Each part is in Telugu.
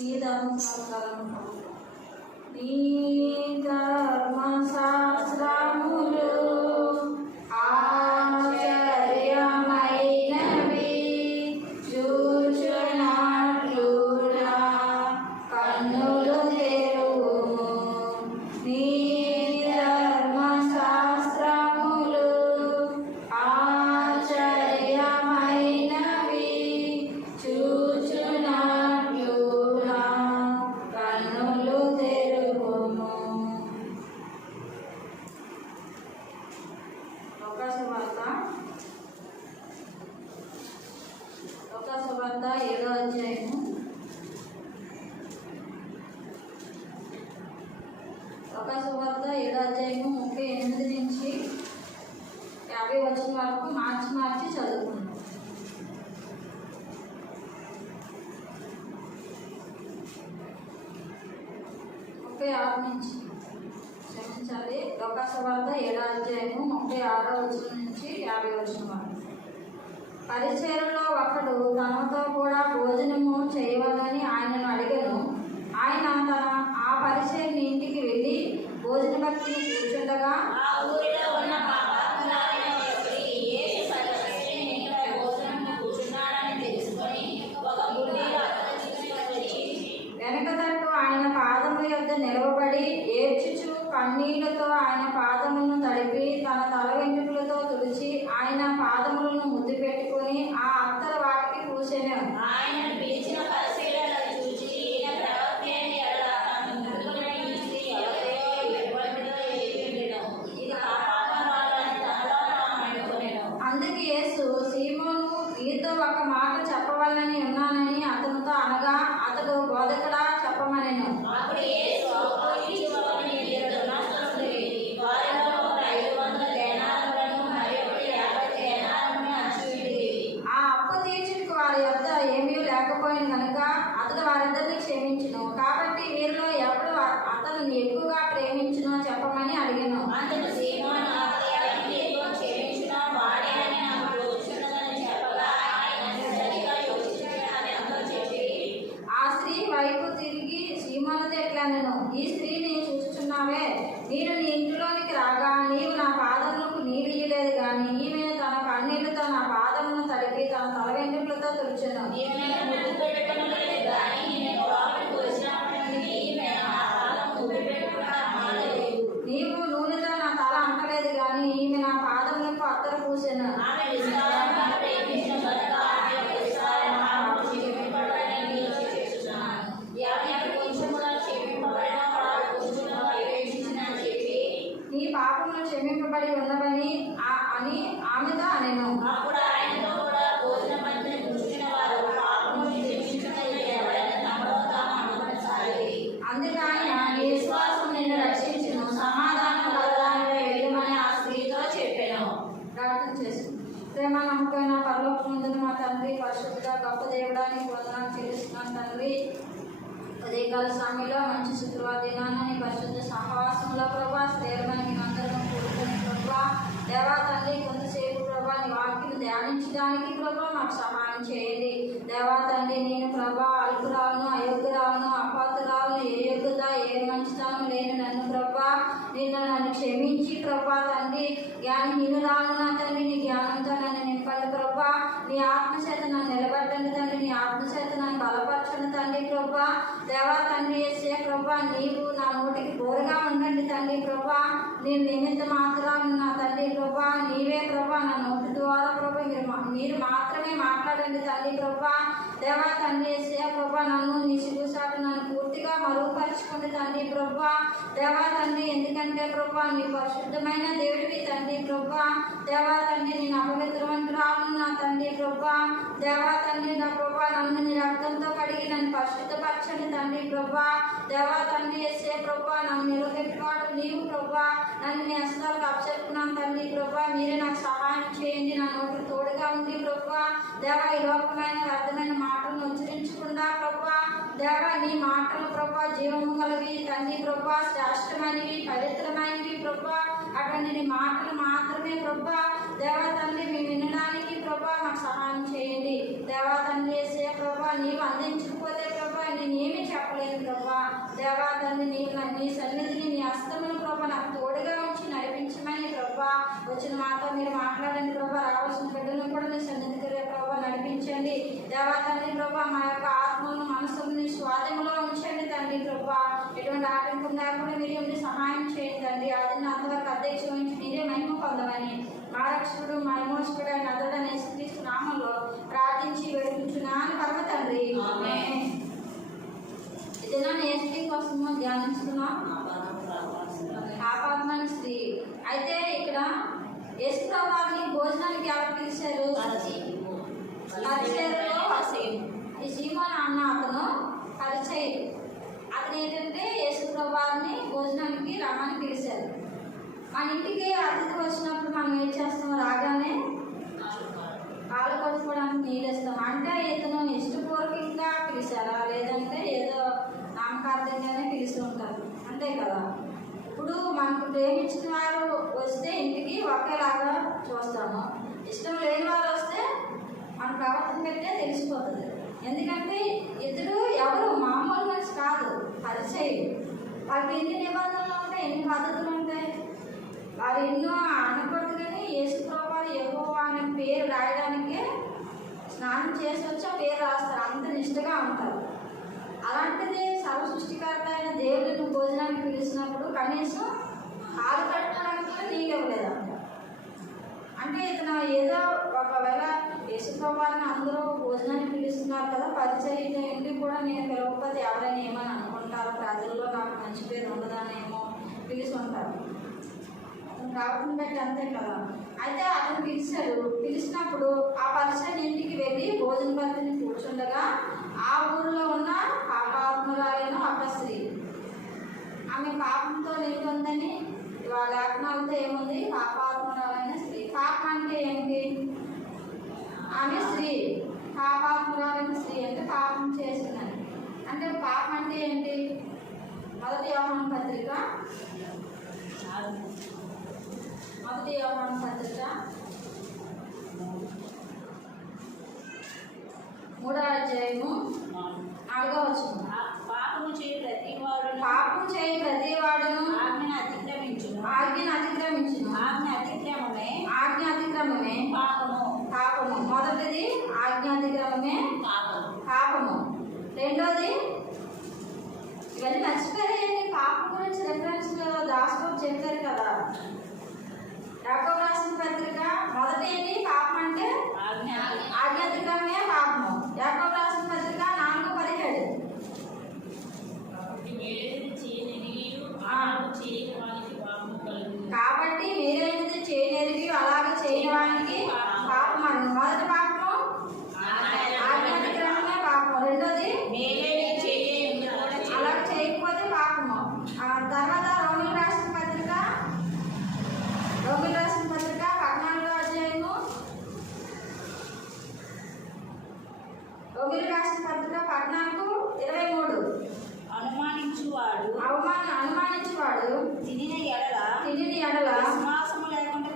నీ ధర్మశాస్త్రాలను నీ ధర్మశాస్త్రములు ఆశ్చర్యమైనవి చూచునట్లు నా కన్నులు తెరువుము. నీ ధర్మశాస్త్రములు ఆశ్చర్యమైనవి చూచునట్లు నా కన్నులు తెరువుము. లోకాసువార్త 7వ అధ్యాయము 38 నుంచి 50 వచనం వరకు మార్చి చదువుకున్నాం. లోకాసువార్త 7వ అధ్యాయము 36వ వచనం నుంచి 50 వచనం వరకు. పరిచర్యలో ఒకడు తనతో కూడా భోజనము చేయవాలని ఆయనను అడిగను. ఆయన ఆ పరిచర్యని ఇంటికి వెళ్ళి భోజన భక్తిని కూర్చుండగా వెనక తట్టు ఆయన పాదముల యొద్ద నిలవబడి ఏడ్చుచు కన్నీళ్లతో ఆయన పాదములను తడిపి తన తల వెంట్రుకలతో తుడిచి ఆయన పాదములను ముద్దు పెట్టుకుని ఆ అత్తల వాటికి పూసెను. అందుకు యేసు, సీమోను, నీతో ఒక మాట చెప్పవాలని ఉన్నానని అతనితో అనగా అతడు, బోధకుడా, చెప్పమనెను. ఆ అప్పు తీర్చుటకు వారి యొద్ద ఏమీ లేకపోయిన కనుక అతడు వారిద్దరిని క్షమించును. కాబట్టి వీరిలో ఎవడు అతను ఎక్కువగా ప్రేమించునో చెప్పమని అడిగాను. ఆ స్త్రీ వైపు తిరిగి సీమోనుతో ఇట్లనెను, ఈ స్త్రీని చూచుచున్నావే, నేను నీ ఇంటిలోనికి రాగా నీవు నా పాదములకు నీళ్ళు ఇయ్యలేదు గాని ఈమె తన కన్నీళ్లతో నా పాదమును తడిపి తన తల వెంట్రుకలతో తుడిచెను. నీవు నూనెతో నా తల అంటలేదు గాని ఈమె నా పాదములకు అత్తరు పూసెను. నీ పాపములు క్షమింపబడి ఉన్నవని అని ఆమెతో అనెను. అందుకు ఆయన, నీ విశ్వాసం నిన్ను రక్షించును, సమాధానం కలదానివై వెళ్ళమని ఆ స్త్రీతో చెప్పాను. ప్రార్థన చేసుకుంది. ప్రేమ నమ్మకమైన పరలోకమందున మా తండ్రి, పరిశుద్ధుడా గొప్ప దేవుడా, నీకు వందనాలు చెల్లిస్తున్నాను తండ్రి. ఉదయకాల సమయంలో మంచి శుక్రవారం దినాన నీ పరిశుద్ధ సహవాసంలో ప్రభా శ్రేయమని మేమందరం కూడుకుని ప్రభా దేవా తండ్రి కొంతసేపు ప్రభా నీ వాక్యం ధ్యానించడానికి ప్రభా మాకు సహాయం చేయండి. దేవా తండ్రి, నేను ప్రభా అల్పురాలను, అయోగ్యురాలను, అపాత్రురాలను, ఏ యోగ్యత ఏ మంచితనం లేని నన్ను ప్రభా నన్ను క్షమించి ప్రభా తండ్రి జ్ఞానహీనురాలను నా తండ్రి నీ జ్ఞానంతో నన్ను నింపండి ప్రభా. నీ ఆత్మచేత నన్ను నిలబెట్టండి తండ్రి, నీ ఆత్మచేత నన్ను బలపరచండి తండ్రి ప్రభా. దేవా తండ్రి యేసయ్య ప్రభా, నీవు నా నోటికి బోరుగా ఉండండి తండ్రి ప్రభా. నేను నిమిత్త మాత్రం నా తండ్రి ప్రభా, నీవే ప్రభా నా నోటి ద్వారా ప్రభా మీరు మాత్రమే మాట్లాడండి తండ్రి ప్రభా. దేవా తండ్రి యేసయ్య ప్రభా, నన్ను నీ సిగ్గుసాటు నన్ను పూర్తిగా మరుగుపరచుకోండి తండ్రి ప్రభా. దేవా తండ్రి, ఎందుకంటే ప్రభా నీ పరిశుద్ధమైన దేవుడివి తండ్రి ప్రభా. దేవా తండ్రి, నేను అపవిత్రవంతురాలను నా తండ్రి ప్రభా. దేవా తండ్రి నా ప్రభా, నన్ను నీ రక్తంతో కడిగి నన్ను పరిశుద్ధపరచండి తండ్రి ప్రభా. దేవా తండ్రి యేసయ్య ప్రభా, నన్ను నిలబెట్టువాడు నీవు ప్రభా. నన్ను నీ హస్తాలకు అప్పచెప్పుకున్నాను తండ్రి ప్రభా. మీరే నాకు సహాయం చేయండి, నా నోటి తోడుగా ఉంది ప్రభా. దేవా, ఈ లోకమైన వ్యర్థమైన మాటలను ఉచ్చరించకుండా ప్రభా దేవా నీ మాటలు ప్రభా జీవము కలిగి తండ్రి ప్రభా శ్రేష్టమైనవి పవిత్రమైనవి ప్రభా. అటువంటి నీ మాటలు మాత్రమే ప్రభా దేవా తండ్రి మేము వినడానికి ప్రభా మాకు సహాయం చేయండి. దేవా తండ్రి యేసయ్య ప్రభా, నీవు అందించకపోతే ప్రభా నేనేమి నీ సన్నిధిని నీ హస్తమును ప్రభా నాకు తోడుగా ఉంచి నడిపించమని ప్రభా వచ్చిన మాతో మీరు మాట్లాడండి ప్రభా. రావాల్సిన బిడ్డలను కూడా నీ సన్నిధికి ప్రభా నడిపించండి దేవా తండ్రి ప్రభా. మా యొక్క ఆత్మను మనసును నీ స్వాధీనంలో ఉంచండి తండ్రి ప్రభా. ఎటువంటి ఆటంకం లేకుండా మీరు సహాయం చేయండి తండ్రి. అది అంతవరకు అధ్యక్ష వహించి మీరే మహిమ పొందమని మా రక్షకుడు మా విమోచకుడు అయిన అతడనే యేసుక్రీస్తు నామములో ప్రార్థించి వేడుకుంటున్నాను పరమ తండ్రి. ఇదేనా నేర్చుకునే కోసము ధ్యానించుకున్నాం ఆపాత్మని స్త్రీ. అయితే ఇక్కడ యేసు ప్రభువుని భోజనానికి ఎవరు పిలిచారు? ఈ సీమోను అన్న అతను పరిచయుడు. అతను ఏంటంటే యేసు ప్రభువుని భోజనానికి రమ్మని పిలిచారు. మన ఇంటికి అతిథి వచ్చినప్పుడు మనం ఏం చేస్తాం? రాగానే కాళ్ళు కడుక్కోవడానికి నీళ్ళు ఇస్తాం. అంటే ఇతను ఇష్టపూర్వకంగా పిలిచారా లేదంటే ఏదో నామకార్థంగానే పిలిచి ఉంటారు అంతే కదా. ఇప్పుడు మనకు ప్రేమించిన వారు వస్తే ఇంటికి ఒకేలాగా చూస్తాము. ఇష్టం లేని వారు వస్తే మన ప్రవర్తన పెట్టే తెలిసిపోతుంది. ఎందుకంటే ఇద్దరు ఎవరు మామూలు మనిషి కాదు, పరిచయం. వాళ్ళకి ఎన్ని నిబంధనలు ఉంటాయి, ఎన్ని పద్ధతులు ఉంటాయి. వారు ఎన్నో అనకూడదు కానీ యేసు ప్రభువు యెహోవా అనే పేరు రాయడానికే స్నానం చేసి వచ్చి ఆ పేరు రాస్తారు. అంత నిష్ఠగా ఉంటారు. అలాంటిది సర్వ సృష్టికర్త అయిన దేవుడిని భోజనానికి పిలిచినప్పుడు కనీసం కాలు కట్టుకోవడానికి కూడా నీళ్ళు ఇవ్వలేదంట. అంటే ఇతను ఏదో ఒకవేళ యేసు ప్రభువుని అందరూ భోజనానికి పిలుస్తున్నారు కదా, పరిచయం ఇంటికి కూడా నేను పిలవకపోతే ఎవరైనా ఏమని అనుకుంటారు, ప్రజల్లో నాకు మంచి పేరు ఉండదానేమో పిలిచి ఉంటారు. రావడం బట్టి అంతే కదా. అయితే అతను పిలిచాడు. పిలిచినప్పుడు ఆ పరిచయం ఇంటికి వెళ్ళి భోజన పత్రిని కూర్చుండగా ఆ ఊరిలో ఉన్న పాపాత్మురాలైన ఒక స్త్రీ, ఆమె పాపంతో నిండి ఉందని లేఖనాలతో ఏముంది? పాపాత్మురాలైన స్త్రీ. పాపం అంటే ఏంటి? ఆమె స్త్రీ. పాపాత్మురాలైన స్త్రీ అంటే పాపం చేసిందని. అంటే పాపం అంటే ఏంటి? మొదటి యోహాను పత్రిక 3వ అధ్యాయము 4వ వచనం. పాపము చేయి ప్రతి వాడును ఆజ్ఞను అతిక్రమించును. ఆజ్ఞ అతిక్రమమే పాపము. మొదటిది ఆజ్ఞ అతిక్రమమే పాపము. రెండోది ఇవన్నీ మర్చిపోయాయండి. పాపం గురించి రెఫరెన్స్ దాసుబాబు చెప్పారు కదా. యాకోబు రాసిన పత్రిక మొదటి ఏంటి? పాపం అంటే ఆజ్ఞ అతిక్రమమే పాపము. యాకోబు రాసిన పత్రిక 4:17. కాబట్టి మీరేది చేయనేది అలాగే చేయని వానికి పాపం అని. మొదటి పాపము ఆజ్ఞ అతిక్రమమే పాపము. రెండోది అలా చేయకపోతే పాపము. తర్వాత రోమిలకు రాసిన పత్రిక 14వ అధ్యాయము. రోమిలకు రాసిన పత్రిక 14:23. అనుమానించువాడు తినిన ఎడల విశ్వాసము లేకుండా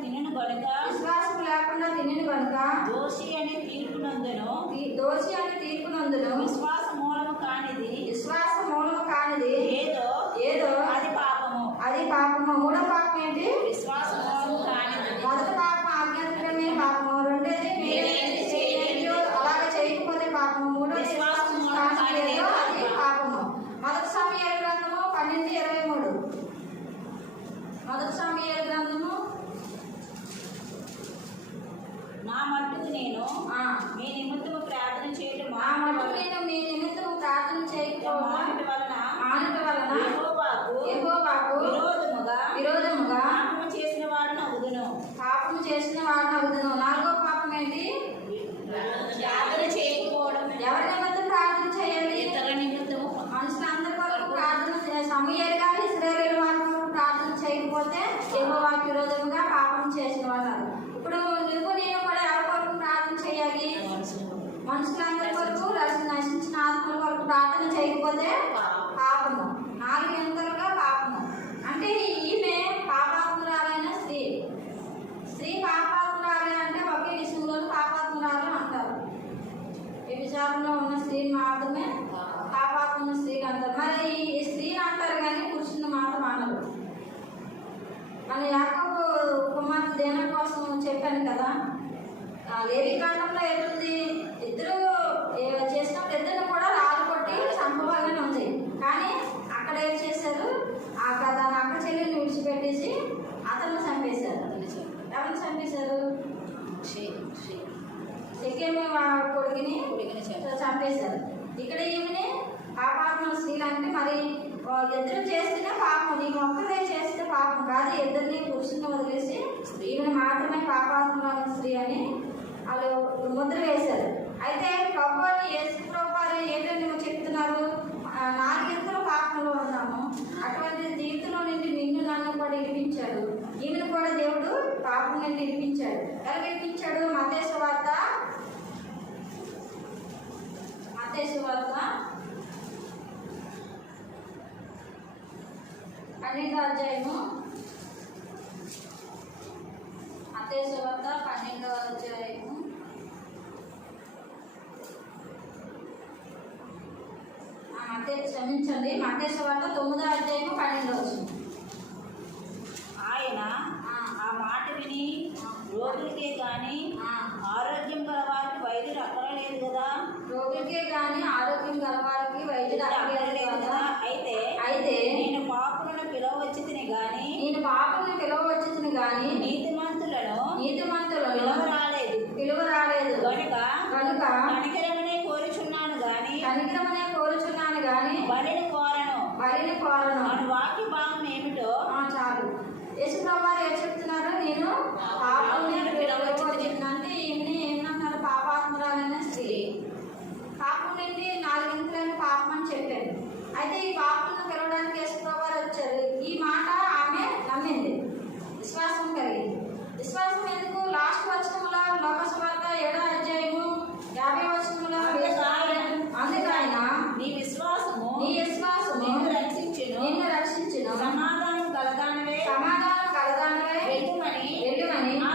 తినిన గనుక దోషి అని తీర్పు నందును విశ్వాస మూలము కానిది ఏదో అది పాపము. మూడో పాపం ఏంటి? విశ్వాస మూలము కానిది. మొదటి పాపం ఆజ్ఞాత్రమే పాపము. రెండోది అలాగే చేయకపోతే పాపము. మూడోది విశ్వాసం కానిది ఏదో అది పాపము. మొదటి సమూయేలు గ్రంథము 12:23. మొదటి సమూయేలు గ్రంథము. నా మట్టుకు నేను మీ నిమిత్తము ప్రార్థన చేయటం మానుట వలన యెహోవాకు విరోధముగా పాపము చేసిన వాడిని అగుదును. నాలుగో పాపం ఏంటి? ప్రార్థన చేయకపోవడం. ఎవరి నిమిత్తం ప్రార్థన చేయాలి? మనుషులందరి వరకు ప్రార్థన సమూయేలు గారు ఇశ్రాయేలు వారి వరకు ప్రార్థన చేయకపోతే యెహోవాకు విరోధముగా పాపం చేసిన వాడు. ఇప్పుడు నువ్వు నేను కూడా ఎవరి వరకు ప్రార్థన చేయాలి? మనుషులందరి వరకు నశించిన ఆత్మల వరకు ప్రార్థన చేయకపోతే పాపము. 4 ఎంతలుగా పాపము. అంటే ఈమె పాపాత్మురాలైన స్త్రీ పాపాత్మురాలే అంటే ఒకే విషయంలో పాపాత్మురాలు అంటారు. ఈ విచారంలో ఉన్న స్త్రీని మాత్రమే పాపాత్మ స్త్రీని అంటారు. మరి ఈ స్త్రీని అంటారు కానీ పురుషుని లేవి కాండంలో ఎట్లుంది, ఇద్దరు చేసినప్పుడు ఇద్దరిని కూడా రాళ్ళు కొట్టి చంపవాలని ఉంది. కానీ అక్కడ ఏం చేశారు, తన అక్క చెల్లెల్ని విడిచిపెట్టేసి అతను చంపేశారు. ఎవరిని చంపేశారు? షెకెము కొడుకుని చంపేశారు. ఇక్కడ ఈమెని పాపాత్మ స్త్రీలు అంటే మరి ఇద్దరు చేస్తేనే పాపం, నీకు ఒక్కరే చేస్తే పాపం కాదు, ఇద్దరిని పురుషుని వదిలేసి ఈమెను మాత్రమే పాపాత్మ స్త్రీ అని వాళ్ళు ముద్ర వేశారు. అయితే ప్రభు అని యేసు ప్రభు వారు ఏంటంటే చెప్తున్నారు, 4 ఇతరుల పాపంలో ఉన్నాము, అటువంటి జీవితంలో నుండి నిన్ను నన్ను కూడా విడిపించాడు, ఈమెను కూడా దేవుడు పాపం నుండి విడిపించాడు. ఎలా విడిపించాడు? మత్తయి సువార్త 12వ అధ్యాయము, మత్తయి సువార్త 12వ అధ్యాయము మత్తయి సువార్త 9వ అధ్యాయము 12వ వచనం. ఆయన ఆ మాట విని రోగులకే కానీ ఆరోగ్యం గల వారికి వైద్యుడు అక్కరలేదు కదా. రోగులకే కానీ ఆరోగ్యం గల వారికి వైద్యుడు అక్కరలేదు కదా. అయితే నేను పాపులను పిలవచ్చుతిని గాని నీతిమంతులను పిలువ రాలేదు. కనుక కనికరమనే కోరుచున్నాను గాని బలిని కోరను అని వాక్య భావం ఏమిటో చాలు. యేసుప్రభు వారు ఏం చెప్తున్నారు? నేను అంటే ఈమెని ఏమన్నారు? పాపాత్మురాలైన స్త్రీ, పాపం నుండి 4 ఇంతలైన పాపం అని చెప్పారు. అయితే ఈ పాపను పిలవడానికి యేసుప్రభు వారు వచ్చారు. ఈ మాట ఆమె నమ్మింది, విశ్వాసం కలిగింది. విశ్వాసం ఎందుకు? లాస్ట్ వచనంలో లోక సువార్త 7వ అధ్యాయము 50వ వచనంలో అందుకైన నీ విశ్వాసము నిన్ను రక్షించును, సమాధానం కలదానవే వెళ్ళుమని ఆ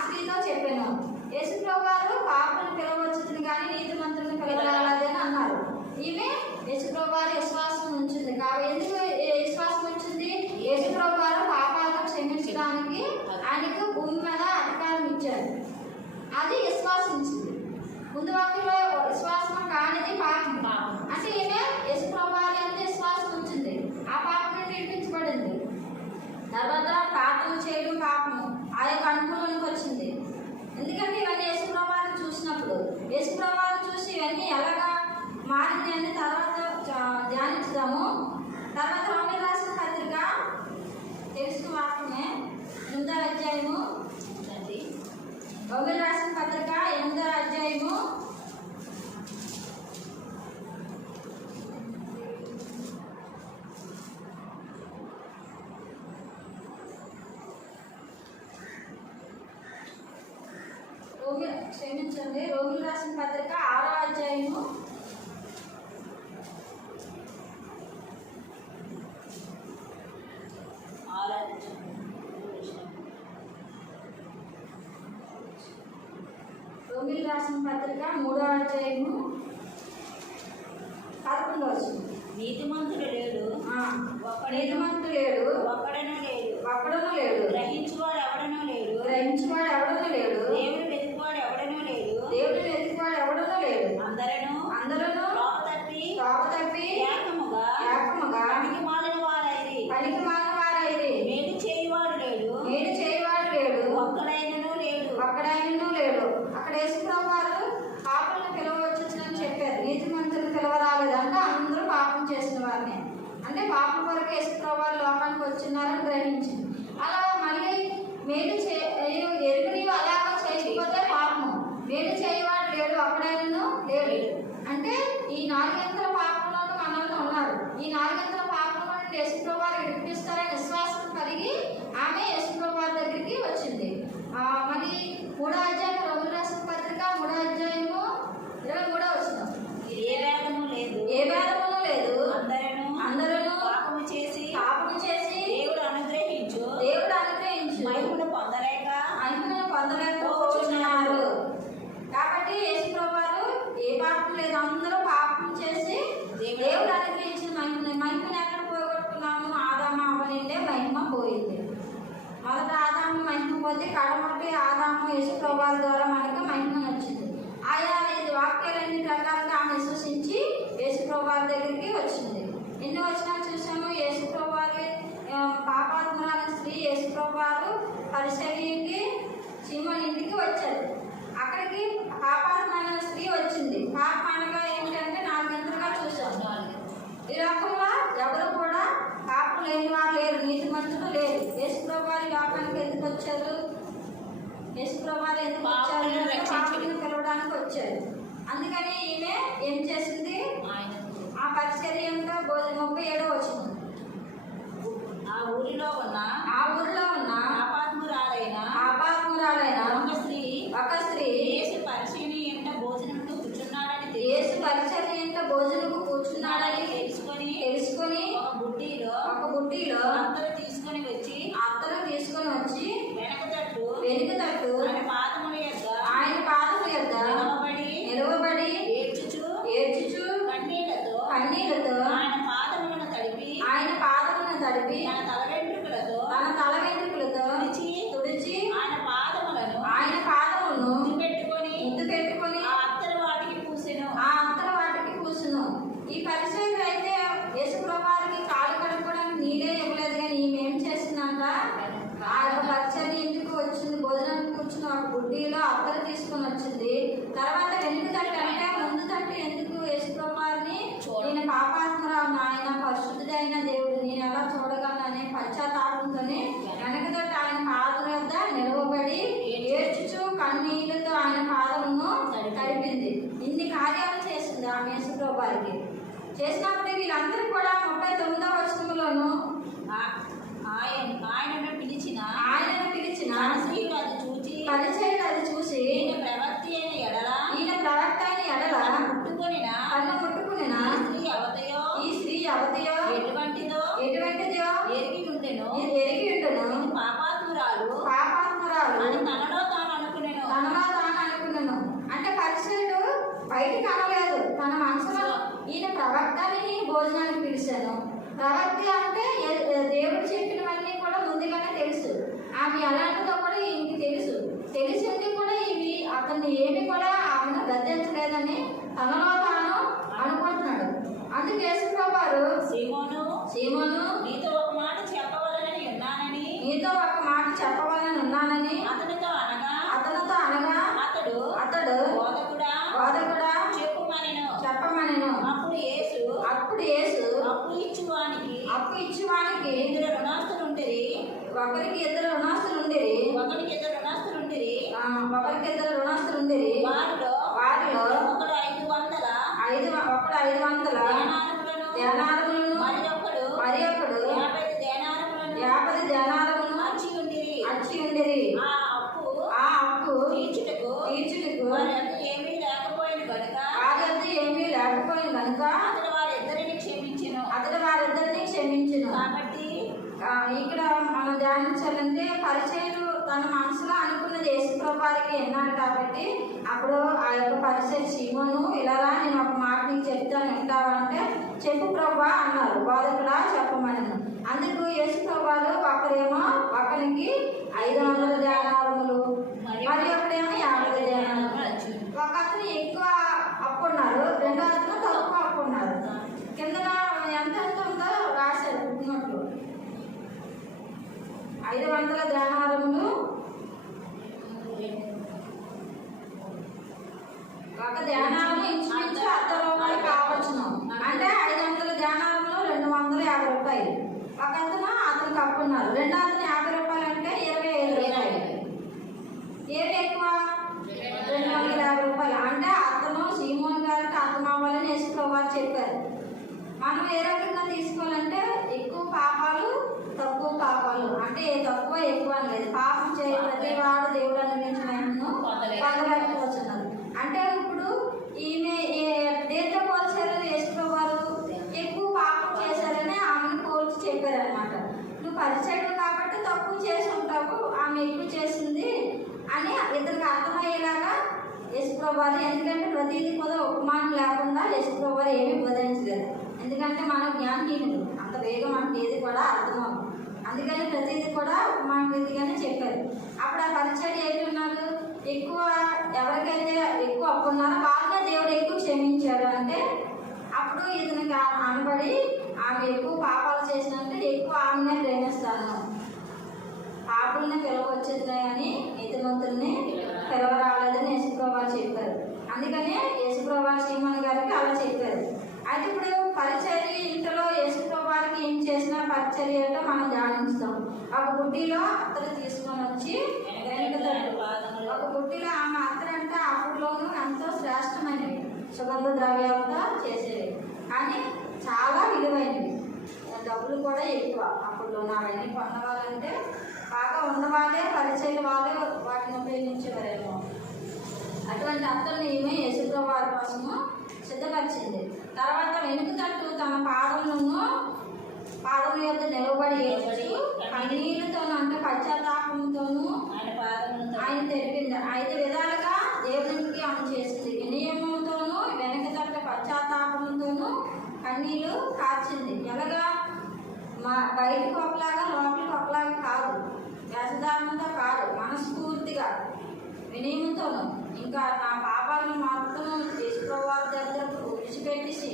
స్త్రీతో చెప్పాను. యేసుప్రభు వారు పాపను పిలవచ్చును కానీ నీతిమంతులను పిలవరాలని అన్నారు. ఈమె యేసుప్రభు వారి విశ్వాసం ఉంచింది. కాబట్టి ఎందుకు విశ్వాసం ఉంచింది? యేసుప్రభు వారు పాపాలను క్షమించడానికి ఆయనకు భూమి మీద అధికారం ఇచ్చారు. అది విశ్వాసించింది. ముందు వాక్యంలో విశ్వాసం కానిది పాపం. అంటే ఈమె యేసుప్రభు వారి అంతా విశ్వాసం ఉంచింది, ఆ పాపం నుండి విడిపించబడింది. తర్వాత ప్రార్థన చేయడం పాపము ఆ యొక్క అనుకూలంలోకి వచ్చింది. ఎందుకంటే ఇవన్నీ యేసుప్రభు వారిని చూసినప్పుడు, యేసుప్రభు వారిని చూసి ఇవన్నీ ఎలాగా మారింది అని తర్వాత ధ్యానించుదాము. తర్వాత రోమిలకు రాసిన పత్రిక తెలిసిన వాక్యమే 8వ అధ్యాయము, రోమిలకు రాసిన పత్రిక 8వ అధ్యాయము 6వ అధ్యాయము 3వ అధ్యాయము 11వ వచనం. నీతిమంతుడు లేడు, ఒక్కడనూ లేడు, గ్రహించువాడు ఎవడనూ లేడు, దేవుడు వెతుకువాడు ఎవడనూ లేడు. అందరూ త్రోవ తప్పి ఏకముగా పనికి మాలిన వారైరి. మేలు చేయువాడు లేడు, ఒక్కడైనను లేడు. అక్కడ యేసుప్రభు వారు పాపలను పిలవచ్చునని చెప్పారు, నీతిమంతులను పిలవరాలేదు. అంటే అందరూ పాపం చేసిన వారిని, అంటే పాపం కొరకు యేసుప్రభు వారు లోకానికి వచ్చినారని గ్రహించింది. అలా మళ్ళీ మేలు ఎరుగుని అలాగా చేయకపోతే పాపము, మేలు చేయవాడు లేడు, ఒక్కడైనను లేడు. అంటే ఈ 4 పాపంలోనూ మనల్ని ఉన్నారు. ఈ 4 పాపంలో నుండి యేసుప్రభు వారు విడిపిస్తారని విశ్వాసం కలిగి ఆమె యేసుప్రభు వారి దగ్గరికి వచ్చింది. మరి 3వ అధ్యాయం రోమిలకు రాసిన పత్రిక 3వ అధ్యాయము 23వ వచనం. ఏ భేదము లేదు, అందరూ పాపము చేసి దేవుడు అనుగ్రహించు మహిమను పొందలేకపోతున్నారు. కాబట్టి యేసుప్రభు వారు ఏ పాపం లేదు, అందరూ పాపం చేసి దేవుడు అనుగ్రహించిన మహిమను ఎక్కడ పోగొట్టుకున్నాము? ఆదాము అవ్వ నుండే మహిమ పోయింది. మొదట ఆదాము మహిమ కొద్దీ కడమటి ఆదాము యేసుప్రభువారి ద్వారా మనకు మహిమ వచ్చింది. ఆయా ఈ వాక్యాలన్నీ ప్రకారంగా ఆమె విశ్వసించి యేసుప్రభువారి దగ్గరికి వచ్చింది. ఎన్ని వచనాలు చూసాము. యేసుప్రభువారి పాపాత్మురాల స్త్రీ యేసుప్రభువారు పరిచర్యకి సీమోన్ ఇంటికి వచ్చారు. అక్కడికి పాపాత్మైన స్త్రీ వచ్చింది. పాపం అనగా ఏంటంటే 4 గంటలుగా చూసాం. ఈ లోకంలో ఎవరు కూడా పాపం లేని వారు లేరు, నీతిమంతులు లేరు. యేసుప్రభువారి లోకానికి ఎందుకు వచ్చారు? యేసుప్రభువారు ఎందుకు వచ్చారు? పాపని పిలవడానికి వచ్చారు. అందుకని ఈమె ఏం చేసింది? ఆ పరిచర్యంతో 37వ వచనం. ఆ ఊరిలో ఉన్న పాపాత్మురాలైన ఒక స్త్రీ యేసు పరిచర్య ఎంట భోజనముకు కూర్చున్నాడని తెలుసుకొని ఒక బుట్టిలో అత్తరు తీసుకొని వచ్చి వెనుక తట్టు ఆయన పాదముల యొద్ద నిలవబడి ఏడ్చుచు కన్నీళ్లతో ఆయన పాదములను తడిపి తన తల వెంట్రుకలతో తుడిచి ఆయన పాదములను ముద్దు పెట్టుకొని ఆ అత్తరు వాటికి పూసెను. ఈ పరిచయం అయితే యేసుప్రభువారికి కాలు కడుక్కోవడానికి నీళ్ళే ఇవ్వలేదు, కానీ ఈమె ఏం చేసిందంట? ఆ యొక్క పరిచయం ఇంటికి వచ్చింది, భోజనానికి కూర్చుని ఒక బుడ్డీలో అత్తరు తీసుకొని వచ్చింది. తర్వాత వెనుక తట్టు అంటే ముందు తట్టు ఎందుకు? యేసుప్రభువారిని నేను పాపాత్మురాలు, ఆయన పరిశుద్ధుడైన దేవుడు, నేను ఎలా చూడగలను అనే పశ్చాత్తాపంతోనే వెనక తట్టు ఆయన పాదం వద్ద నిలవబడి ఏడ్చుచు కన్నీళ్లతో ఆయన పాదమును తడిపింది. ఇన్ని కార్యాలు చేసింది ఆమె యేసుప్రభువారికి. చేసినప్పుడు వీళ్ళందరూ కూడా 39వ వచనంలోను ఆయనను పిలిచిన పరిచయం అది చూసి ఈయన ప్రవక్త అయిన ఎడల కన్ను ముట్టుకొనిన ఈ స్త్రీ అవతయో ఎటువంటిదో ఎరిగి ఉండెను పాపాత్మురాలు అని తనలో తాను అనుకున్నాను. అంటే పరిచయుడు బయటికి అనలేదు, తన మనసులో ఈయన ప్రవక్తని నేను భోజనానికి పిలిచాను. ప్రవక్త అంటే దేవుడు చెప్పినవన్నీ కూడా ముందుగానే తెలుసు. ఆమె ఎలాంటిదో కూడా ఈయనకి తెలిసింది కూడా ఇవి అతన్ని ఏమి కూడా ఆమెను గద్దించలేదని తనలో తాను అనుకుంటున్నాడు. అందుకే యేసుప్రభువారు సీమోను నీతో ఒక మాట చెప్పవలనని ఉన్నానని అతనితో అనగా అతడు బోధకుడా చెప్పమనెను. అప్పుడు యేసు అప్పు ఇచ్చువానికి ఇద్దరు రుణాస్తులుండిరి వారిలో ఒకడు 500 దేనారములను మరి ఒకడు 50 దేనారములను అచ్చి ఉండిరి. ఆ అప్పు తీర్చుటకు వారి వద్ద ఏమీ లేకపోయిన గనుక అతడు వారిద్దరిని క్షమించెను. కాబట్టి ఇక్కడ మనం ధ్యానించాలంటే పరిచయుడు తన మనసులో అనుకున్నది యేసుప్రభువారికి విన్నాడు. కాబట్టి అప్పుడు ఆ యొక్క పరిచయం సీమోను ఇలా నేను ఒక మాట నీకు చెప్తాను, వింటావా అంటే చెప్పు ప్రభువా అన్నారు. బోధకుడా చెప్పమని. అందుకు యేసుప్రభువారు ఒకరికి 500 దేనారములు మరి ఒకడేమో 50 దేనారములు. ఒక అతను ఎక్కువ అప్పు ఉన్నారు, రెండో అతను తక్కువ అప్పు ఉన్నారు. కింద ఎంత ఉందో రాశారు పుట్టినట్లు. 500 దేనారములు ఒక దేనారము ఇంచుమించు ₹100 కావచ్చును. అంటే 500 దేనారములు 250 రూపాయలు. ఒక అతనికి అప్పున్నారు, రెండో అతను 50 రూపాయలు అంటే 25 రూపాయలు. ఏది ఎక్కువ? 250 రూపాయలు. అంటే అతను సీమోన్ గారికి అర్థం అవ్వాలని యేసుప్రభువారు చెప్పారు. మనం ఏ రకంగా తీసుకోవాలంటే ఎక్కువ పాపాలు తక్కువ పాపాలు, అంటే తక్కువ ఎక్కువ అని లేదు. పాపం చేయ ప్రతి వాడు దేవుడు అనుభవించిన పొందలేకపోతున్నారు. అంటే ఇప్పుడు ఈమె దేంతో పోల్చారు? యేసుప్రభువారు ఎక్కువ పాపం చేశారని ఆమెను పోల్చి చెప్పారనమాట. నువ్వు పరిచయం కాబట్టి తక్కువ చేసి ఉంటావు, ఆమె ఎక్కువ చేసింది అని ఇద్దరికి అర్థమయ్యేలాగా యేసుప్రభువారు. ఎందుకంటే ప్రతిదీ కూడా ఉపమానం లేకుండా యేసుప్రభువారు ఏమీ బోధించలేదు. ఎందుకంటే మనం జ్ఞానహీనులు, అంత వేగం మనకి ఏది కూడా అర్థం అందుకని ప్రతిదీ కూడా ఉపమాన రీతిగానే చెప్పారు. అప్పుడు ఆ పరిచర్య ఏంటున్నారు, ఎక్కువ ఎవరికైతే ఎక్కువ అప్పు ఉన్నారో వాళ్ళనే దేవుడు ఎక్కువ క్షమించాడు. అంటే అప్పుడు ఇతనికి ఆనబడి ఆమె ఎక్కువ పాపాలు చేసినంటే ఎక్కువ ఆమెనే ప్రేమిస్తాను, పాపుల్ని పిలవచ్చింది అని నీతిమంతుల్ని పిలవరాలేదని యేసుప్రభువు చెప్పారు. అందుకనే యేసుప్రభువు శ్రీమన్ గారికి అలా చెప్పారు. అయితే ఇప్పుడు పరిచర్య ఇంట్లో యేసుప్రభువుకి ఏం చేసిన పరిచర్య ఏంటో మనం ధ్యానిస్తాం. ఒక బుడ్డిలో అత్తరు తీసుకొని వచ్చి ఒక బుడ్డిలో ఆమె అత్తరంటే అప్పుడులోనూ ఎంతో శ్రేష్టమైనవి, సుగంధ ద్రవ్యాలతో చేసేవి, కానీ చాలా విలువైనవి, డబ్బులు కూడా ఎక్కువ. అప్పుడు అవన్నీ కొన్నవాళ్ళంటే బాగా ఉన్నవాళ్ళే పరిచయం వాళ్ళే వాటిని ఉపయోగించేవారేమో. అటువంటి అత్తల్ని ఈమె యేసుప్రభువు వారి కోసము సిద్ధపరిచింది. తర్వాత వెనుక తట్టు తన పాదముల యొద్ద నిలబడి ఏడ్చుచు కన్నీళ్లతోనూ అంటే పశ్చాత్తాపంతోనూ ఆయన తెలిపింది. 5 విధాలుగా దేవునికి ఆమె చేసింది. వినయముతోనూ వెనక తట్టు పశ్చాత్తాపంతోనూ కన్నీళ్లు కార్చింది. ఎలాగా బయటకు ఒకలాగా లోపలికి ఒకలాగా కాదు, వేషధారణతో కాదు, మనస్ఫూర్తిగా వినయముతోనూ ఇంకా నా పాపాలను మొత్తం యేసుప్రభువు దగ్గర విడిచిపెట్టేసి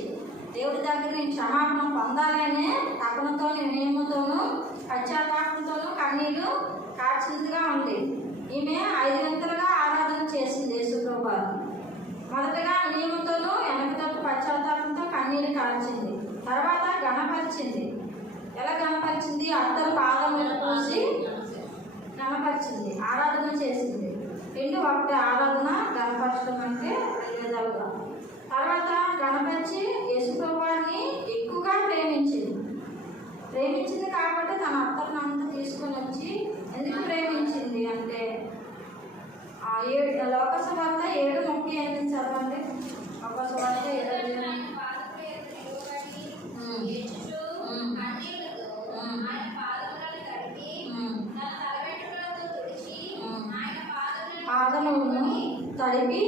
దేవుడి దగ్గర నేను క్షమాపణ పొందాలనే తపనతో వినయముతోనూ పశ్చాత్తాపంతోనూ కన్నీళ్లు కార్చిందిగా ఉంది. ఈమె 5 వింతలుగా ఆరాధన చేసింది యేసుప్రభువు. మొదటగా వినయముతోనూ వెనకతట్టు పశ్చాత్తాపంతో కన్నీళ్లు కార్చింది. తర్వాత గణపరిచింది. ఎలా గణపరిచింది? అత్తరు పాదములు పూసి గణపరిచింది, ఆరాధన చేసింది. 2 ఒకటి ఆరాధన, గణపరచడం అంటే 5 విధాలుగా. తర్వాత గణపరిచి యేసుప్రభువుని ఎక్కువగా ప్రేమించింది కాబట్టి తన అత్తను అంతా తీసుకొని వచ్చి ఎందుకు ప్రేమించింది అంటే లోకసువార్త 7:38 చదవండి. లోకసువార్త 7. పాదములను తడిపి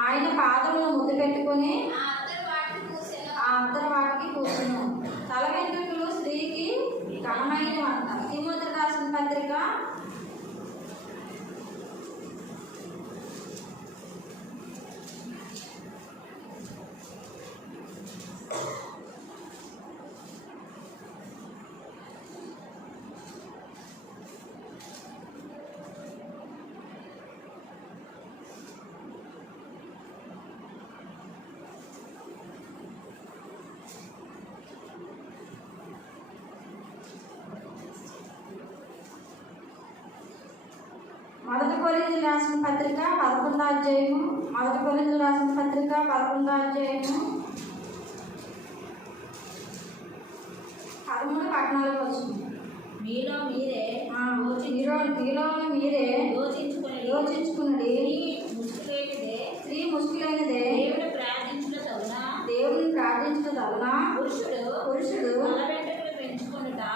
ఆయన పాదములను ముద్దు పెట్టుకొని ఆ అత్తరు వాటికి కూర్చును. తల వెంట్రుకలు స్త్రీకి ఘనమైనవి అంట. తిమోతికి రాసిన పత్రిక 1 కొరింథీయులకు రాసిన పత్రిక 11వ అధ్యాయము 1 కొరింథీయులకు రాసిన పత్రిక 11వ అధ్యాయము 13-14 వచనం. మీలో మీరే యోచించుకున్నది స్త్రీ ముసుగులైనదే దేవుని ప్రార్థించుట తగున పురుషుడు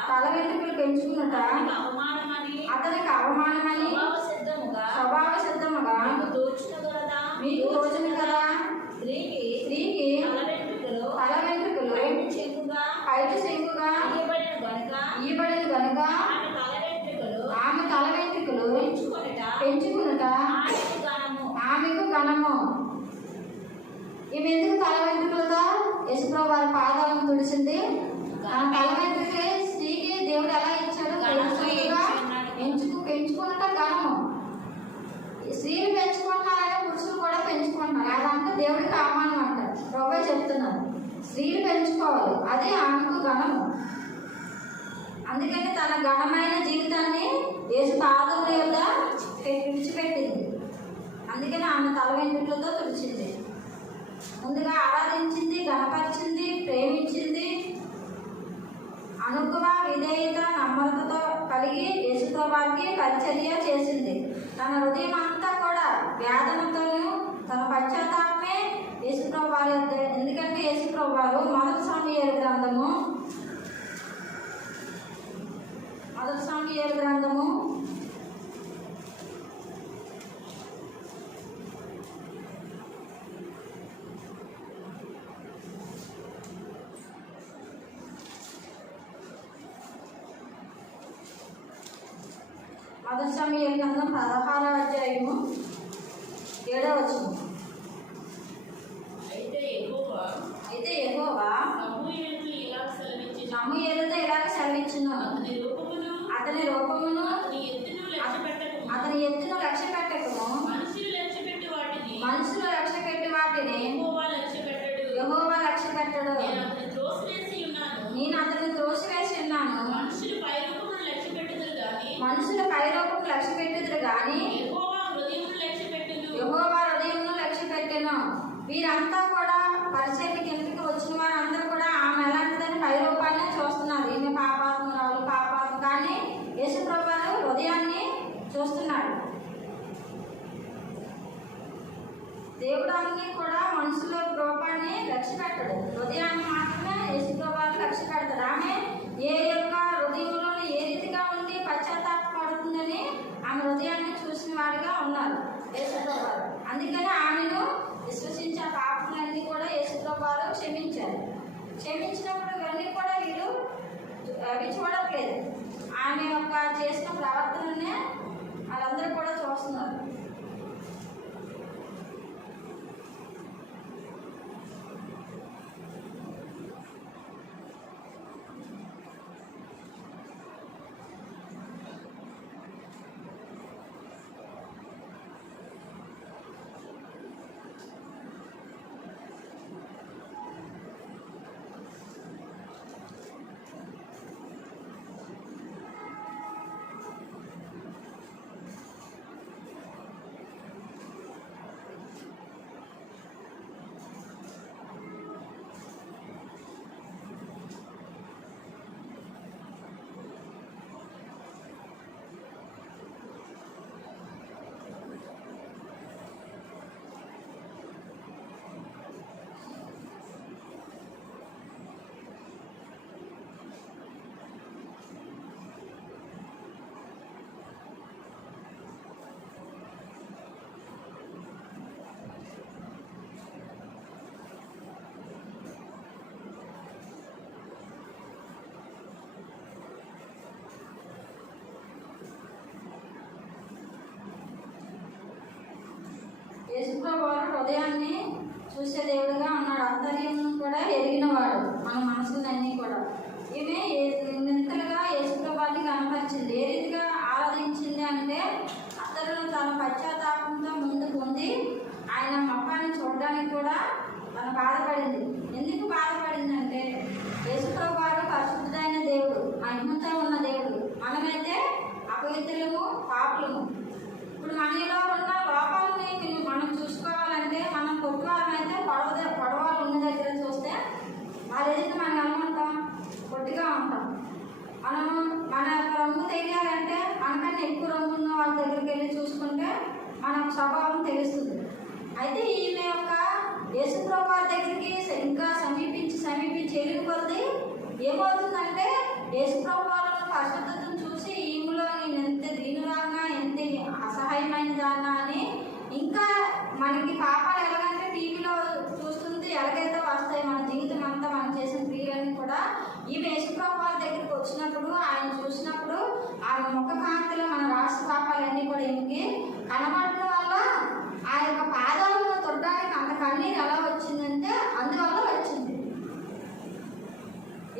తల వెంట్రుకలు పెంచుకున్నట అతనికి అవమానమని స్వభావ సిద్ధముగా మీకు తోచును కదా. స్త్రీకి తల వెంట్రుకలు పైట చెంగుగా ఇయ్యబడిన గనుక ఆమె తల వెంట్రుకలు పెంచుకున్నట ఆమెకు ఘనము. ఈమె ఎందుకు తల వెంట్రుకలతో యేసుప్రభువు వారి పాదాలను తుడిచింది? తన తల వెంట్రుకలే స్త్రీకి దేవుడు ఎలా ఇచ్చాడు? పెంచుకున్నట ఘనము. స్త్రీలు పెంచుకుంటున్నారంటే పురుషులు కూడా పెంచుకుంటున్నారు. అదంతా దేవుడికి అవమానం అంటారు. ప్రభువే చెప్తున్నారు స్త్రీలు పెంచుకోవాలి, అదే ఆమెకు ఘనము. అందుకని తన ఘనమైన జీవితాన్ని యేసు పాదముల యొద్ద విడిచిపెట్టింది. అందుకని ఆమె తల వెంట్రుకలతో తుడిచింది. ముందుగా ఆరాధించింది, గణపరిచింది, ప్రేమించింది, అనుకువ విధేయత నమ్రతతో కలిగి యేసుప్రభువుకి పరిచర్య చేసింది. తన హృదయం అంతా కూడా వేదనతోనూ తన పశ్చాత్తాపమే యేసుప్రభువు వారి. ఎందుకంటే యేసుప్రభువు వారు 1 సమూయేలు గ్రంథము 1 సమూయేలు గ్రంథము 1 సమూయేలు గ్రంథం 16వ అధ్యాయము 7వ వచనం. అయితే యెహోవా సమూయేలుతో ఇలాగ సెలవిచ్చును, అతని రూపమును అతని ఎత్తును లక్ష్య పెట్టకము, మనుషులు లక్ష్యపెట్టి వాటిని యెహోవా లక్ష్య పెట్టడు. నేను అతని త్రోసివేసి ఉన్నాను. నేను అతన్ని త్రోసివేసి ఉన్నాను. మనుషులు పైరూపమును లక్ష్యపెట్టుదురు గాని మనుషుల పైరూపం లక్ష్య పెట్టుదురు గాని యెహోవా హృదయమును లక్ష్యపెట్టును. యెహోవా హృదయమును లక్ష్య పెట్టెను. వీరంతా కూడా పరిచర్య కిందకి వచ్చిన వారందరూ కూడా ఆమె ఎలాంటిదని పైరూపాన్ని చూస్తున్నారు. ఈమె పాపాత్మురాలు పాపాత్మ, కానీ యేసుప్రభు వారు హృదయాన్ని చూస్తున్నాడు. దేవుడు అన్ని కూడా మనుషుల రూపాన్ని లక్ష్య పెట్టడు, హృదయాన్ని మాత్రమే యేసుప్రభు వారు లక్ష్య పెడతాడు. ఆమె ఏ యొక్క హృదయంలో ఏ రీతిగా ఉండి పశ్చాత్తాపడుతుందని ఆమె హృదయాన్ని చూసిన వాడిగా ఉన్నారు యేసుప్రభు వారు. అందుకని ఆమెను విశ్వసించే పాపములన్నీ కూడా యేసుప్రభు వారు క్షమించారు. క్షమించినప్పుడు ఇవన్నీ కూడా వీళ్ళు అవి చూడట్లేదు, ఆమె యొక్క చేసిన ప్రవర్తననే వాళ్ళందరూ కూడా చూస్తున్నారు. యేసుప్రభు వారు హృదయాన్ని చూసే దేవుడుగా ఉన్నాడు, అంతర్యం కూడా ఎరిగినవాడు మన మనసులన్నీ కూడా. ఈమె నింతలుగా యేసుప్రభు వారిని కనపరిచింది. ఏ రీతిగా ఆరాధించింది అంటే అతను తన పశ్చాత్తాపంతో ముందుకు ఉంది ఆయన ముఖాన్ని చూడడానికి కూడా తను బాధపడింది. ఎందుకు బాధపడిందంటే యేసుప్రభు వారు పరిశుద్ధుడైన దేవుడు, మహిమతో ఉన్న దేవుడు, మనమైతే అపవిత్రులము పాపులము. ఇప్పుడు మనలో ఉన్న లోపాలని మనం చూసుకోవాలంటే మనం కొట్టువారమైతే పొడవాళ్ళు ఉన్న దగ్గర చూస్తే వాళ్ళు ఏదైతే మనం ఎలా ఉంటాం, పొట్టిగా ఉంటాం. మనము మన యొక్క రంగు తెలియాలంటే మనకన్నా ఎక్కువ రంగు ఉన్న వాళ్ళ దగ్గరికి వెళ్ళి చూసుకుంటే మన స్వభావం తెలుస్తుంది. అయితే ఈమె యొక్క యేసుప్రభు వారి దగ్గరికి ఇంకా సమీపించి వెళ్ళిన కొద్దీ ఏమవుతుందంటే యేసుప్రభు వారి పరిశుద్ధతను చూసి ఈమెలో నేను ఎంత దీనురాగా ఎంత అసహాయమైన దాన్నా అని, ఇంకా మనకి పాపాలు ఎలాగంటే టీవీలో చూస్తుంది ఎలాగైతే వస్తాయి మన జీవితం అంతా మనం చేసిన క్రియలన్నీ కూడా ఈమె యేసుప్రభు వారి దగ్గరికి వచ్చినప్పుడు ఆయన చూసినప్పుడు ఆమె ముఖ కాంతిలో మన రాష్ట్ర పాపాలన్నీ కూడా ఈమెకి కనబడటం వల్ల ఆ యొక్క పాదాలను తొట్టడానికి అంత కన్నీరు ఎలా వచ్చిందంటే అందువల్ల వచ్చింది.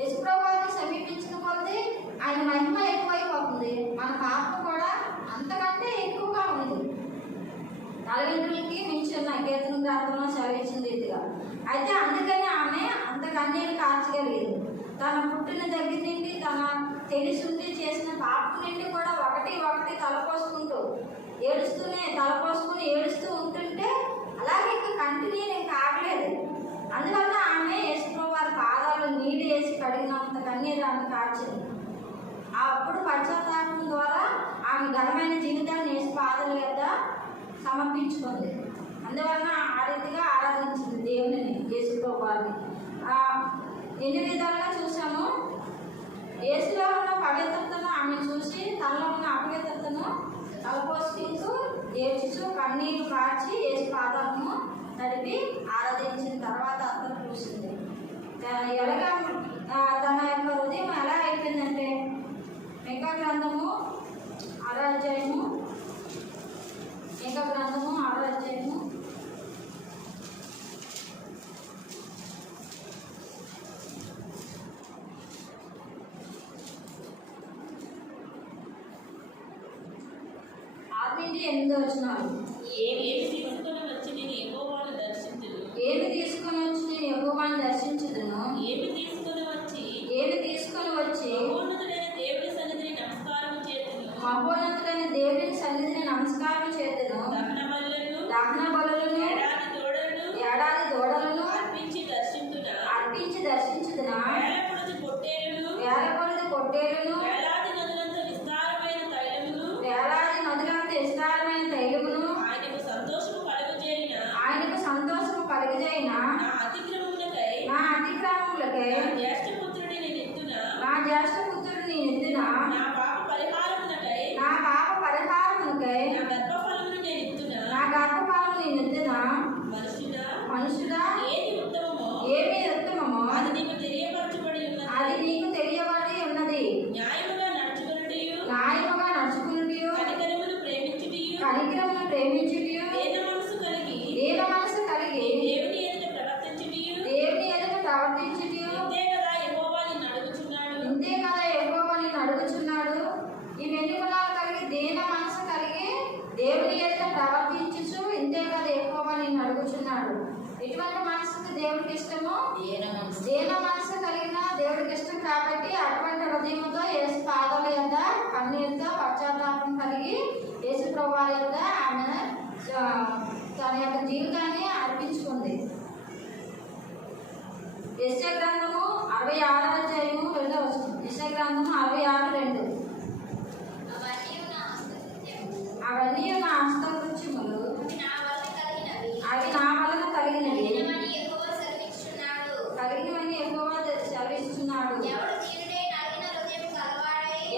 యేసుప్రభు వారిని సమీపించిన కొద్దీ ఆయన మహిమ ఎక్కువైపోతుంది, మన పాపం కూడా అంతకంటే ఎక్కువగా ఉంది. నలుగంటలకి మించి ఉన్న కీర్తన గ్రంథంలో సెలవిచ్చింది ఇదిగా. అయితే అందుకని ఆమె అంత కన్నీరు కార్చగలిగింది. తన పుట్టిన దగ్గర నుండి తన తెలిసింది చేసిన పాపం నుండి కూడా ఒకటి తలపోసుకుంటూ ఏడుస్తూ ఉంటుంటే అలాగే ఇంకా కంటిన్యూ ఇంకా ఆగలేదు. అందువల్ల ఆమె యేసుప్రభు వారి పాదాలు నీళ్ళు వేసి కడిగినంత కన్నీరు ఆమె కార్చింది. అప్పుడు పశ్చాత్తాపం ద్వారా ఆమె ఘనమైన జీవితాన్ని యేసు పాదాల వద్ద సమర్పించుకుంది. అందువలన ఆ రీతిగా ఆరాధించింది దేవుని, యేసుప్రభు వారిని. ఎన్ని విధాలుగా చూసాము. యేసులో ఉన్న పవిత్రతను ఆమె చూసి తనలో ఉన్న అపవిత్రతను తలపోసుకుంటూ ఏడ్చుచు కన్నీరు కార్చి యేసు పాదాలను నడిపి ఆరాధించిన తర్వాత అతను చూసింది. ఎలాగా తన యొక్క హృదయం ఎలా అయిపోయిందంటే మీకా గ్రంథము 6వ అధ్యాయము, ఇంకా గ్రంథము 6వ అధ్యాయము, ఆరు నుంచి 8 వచనాలు. ఏమి తీసుకొని వచ్చి నేను యెహోవాను దర్శించుదును. ఏమి తీసుకొని వచ్చి నేను యెహోవాను దర్శించుదును. ఏమి తీసుకొని వచ్చి ఏమి తీసుకొని వచ్చి మహోన్నతుడైన దేవుని సన్నిధిని నమస్కారం చేతును. మహోన్నతుడైన దేవుని సన్నిధిని నమస్కారం చేతును. దహన బలులను దహన బలులను ఏడాది దూడలను అర్పించి దర్శించునా. అర్పించి దర్శించుదునా. వేల కొలది పొట్టేలును వేలాది నదులంత విస్తారమైన తైలమును విస్తారమైన తైలమును ఆయనకు సంతోషము కలుగజేయున కలుగజేయున నా అతిక్రమములకై నా అతిక్రమములకై నా జ్యేష్ఠ పుత్రుడి నేను ఎత్తున నా జ్యేష్ఠ పుత్రుడు నేనెత్తున నా పాప పరిహారమునకై నా పాప పరిహారమునకై నా గర్భఫలమును నేను ఎత్తున. నా గర్భఫలము నేనెత్తున. మనుషుడా ఏది ఉత్తమమో ఏమి ఉత్తమమో అది నీకు తెలియపరచబడి ఉన్నది. అది నీకు తెలియబడి ఉన్నది. న్యాయముగా నడుచుకొనుటయు న్యాయముగా నడుచుకున్నటియు కనికరమును ప్రేమించుటయు కనికరమును ప్రేమించుటయు దీన మనసు కలిగి దీన మనసు కలిగి దేవుని ఎదుట ప్రవర్తించుటయు దేవుని ఎదుట ప్రవర్తించుటయు ఇంతే కదా యెహోవా నిన్ను అడుగుచున్నాడు. ఇంతే కదా యెహోవా నిన్ను అడుగుచున్నాడు. ఇవన్నీ గుణాలు కలిగి దీన మనసు కలిగి దేవుని ఎదుట ప్రవర్తించుచు ఇంతే కదా యెహోవా నిన్ను అడుగుచున్నాడు. ఎటువంటి మనసుకు దేవుడికి ఇష్టము? దీన మనసు కలిగిన దేవుడికి ఇష్టం కాబట్టి అటువంటి హృదయంతో యేసు పాదాల యొద్ద కన్నీరుతో పశ్చాత్తాపం కలిగి యేసు ప్రభువారి యొద్ద ఆమె తన యొక్క జీవితాన్ని అర్పించుకుంది. యెషయా గ్రంథము 66వ అధ్యాయము 2వ వచనం. యెషయా గ్రంథము 66:2. అవన్నీ నా హస్తకృత్యములు అవి నా వలన కలిగినవి కలిగినవని యెహోవా సెలవిస్తున్నాడు.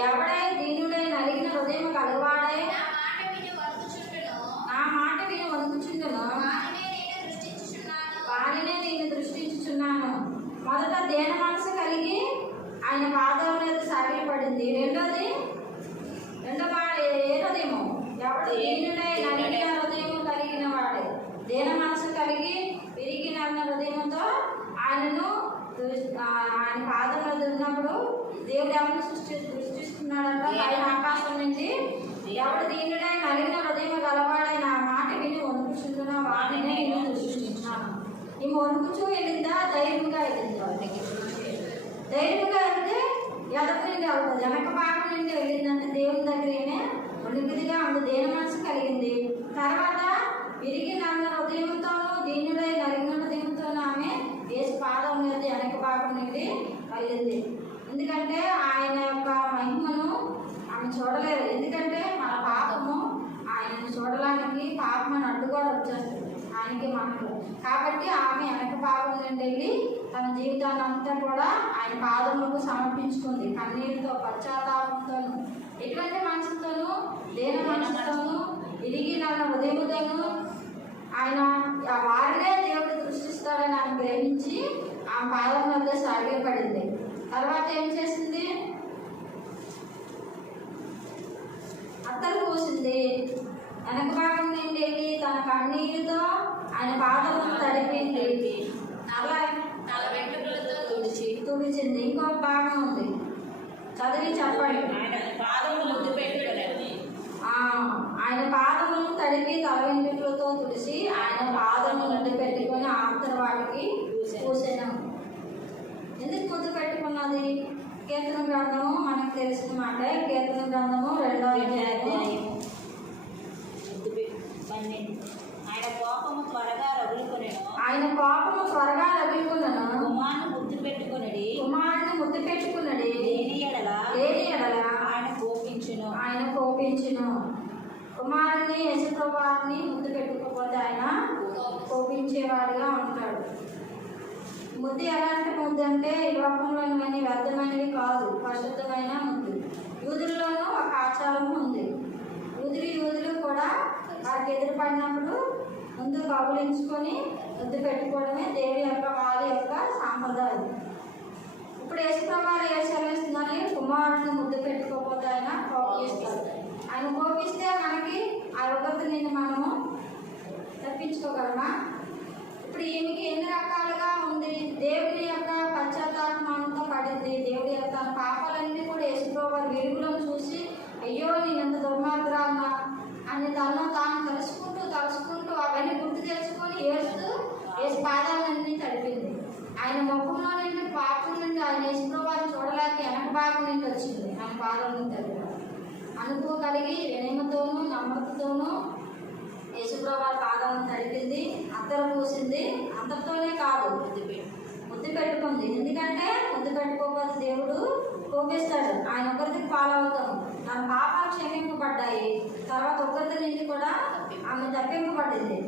ఎవడై దీనుడై నలిగిన హృదయం కలవాడై నా మాట విని వణుకుచుండును వానినే నేను దృష్టించుచున్నాను. మొదట దేన మనసు కలిగి ఆయన పాదాల మీద సాగిలపడింది. రెండో మాట ఏ హృదయము? ఎవడు దీనుడై నలిగిన హృదయము కలిగిన వాడే. దేన మనసు కలిగి విరిగిన హృదయంతో ఆయనను ఆయన పాదం మీద ఉన్నప్పుడు దేవుడు ఎవరిని సృష్టిస్తున్నాడంట ఆయన ఆకాశం నుండి. ఎవడు దీనుడై నలిగిన హృదయం గలవాడై నా మాట విని వణుకుచుండున వాడినే నేను సృష్టించాను. ఈమె వణుకుచూ వెళ్ళిందా? ధైర్యంగా వెళ్ళిందా? ధైర్యంగా వెళ్తే ఎదటి నుండి అవుతుంది. వెనక భాగం నుండి వెళ్ళిందంటే దేవుని దగ్గరనే వణికిదిగా ఉంది. దేని మనసు కలిగింది. తర్వాత విరిగి నన్న హృదయంతోనూ దీనుడై నలిగిన హృదయంతోనూ ఆమె యేసు పాదం మీద వెనక భాగం నుండి వెళ్ళింది. ఎందుకంటే ఆయన యొక్క మహిమను ఆమె చూడలేదు. ఎందుకంటే మన పాపము ఆయనను చూడడానికి పాపం అని అడ్డుగోడ వచ్చేస్తుంది ఆయనకి మనకు. కాబట్టి ఆమె వెనక భాగం నుండి వెళ్ళి తన జీవితాన్ని అంతా కూడా ఆయన పాదములకు సమర్పించుకుంది. కన్నీరుతో పశ్చాత్తాపంతోనూ ఎటువంటి మనసుతోనూ దేన మనసుతోనూ విరిగి నన్న హృదయముతోనూ ఆయన వారినే దేవుడు సృష్టిస్తాడని ఆమె గ్రహించి ఆ పాదం వద్ద సాగిలపడింది. తర్వాత ఏం చేసింది? అత్తలు పూసింది. వెనక భాగం నుండి వెళ్ళి తన కన్నీరుతో ఆయన పాదములను తడిపింది. అలా తుడిచింది. ఇంకో భాగం ఉంది, చదివి చెప్పండి. ఆయన పాదములు ముద్దు పెట్టుకోలేదు. ఆయన పాదములను తడిపి తల వెంట్రుకలతో తుడిసి ఆయన పాదములు ముద్దు పెట్టుకొని ఆంతర వాటికి పూసెను. ఎందుకు ముద్దు పెట్టుకున్నది? కీర్తన గ్రంథము మనకు తెలిసిన మాట. కీర్తన గ్రంథము 2వ అధ్యాయము. ఆయన కోపము త్వరగా రగులుకొనెను. కుమారుని ముద్దు పెట్టుకున్నది. దేని ఎడల ఆయన కోపించును. కుమారుని యేసుప్రభువారిని ముద్దు పెట్టుకోకపోతే ఆయన కోపించేవాడిగా ఉంటాడు. ముద్దు ఎలాంటి ముద్దు అంటే ఈ లోకంలోని వ్యర్థమైనవి కాదు, పరిశుద్ధమైన ముద్దు. యూదుల్లోనూ ఒక ఆచారం ఉంది. యూదులు కూడా వారికి ఎదురుపడినప్పుడు ముందు కబులించుకొని ముద్దు పెట్టుకోవడమే దేవుడి యొక్క వారి యొక్క సాంప్రదాయం. ఇప్పుడు యేసుప్రభువారు ఏ సెలవిస్తున్నారు? కుమారుడిని ముద్దు పెట్టుకోకపోతే ఆయన కోపిస్తారు. ఆయన కోపిస్తే మనకి ఆ ఉగ్రత నుండి మనము తప్పించుకోగలమా? ఇప్పుడు ఈమెకి ఎన్ని రకాలుగా ఉంది. దేవుడి యొక్క పశ్చాత్తాపం అంతా పడింది. దేవుడి యొక్క తన పాపాలన్నీ కూడా యేసుప్రభువారి వెలుగులను చూసి అయ్యో నేను ఎంత దుర్మార్గురాన్నా అని తనలో తాను తలుచుకుంటూ అవన్నీ గుర్తు తెచ్చుకొని ఏడుస్తూ యేసు పాదాలన్నీ తడిపింది. ఆయన ముఖంలో నుండి పాపం నుండి ఆయన యేసుప్రభువారిని చూడలేక వెనక భాగం నుండి వచ్చింది. ఆయన పాదాలను తడిపి అనుభవ కలిగి వినయమతోనూ నమ్మకతోనూ యేసుప్రభువారి పాదాలను తడిపింది. అత్తరు పూసింది. అంతటితోనే కాదు, ముద్దు పెట్టుకుంది. ఎందుకంటే ముద్దు పెట్టుకోకపోతే దేవుడు కోపిస్తాడు. ఆయన ఒకరికి ఫాలో అవుతాం. తన పాపాలు క్షమింపబడ్డాయి. తర్వాత ఒకరి నుంచి కూడా ఆమె తప్పింపబడింది.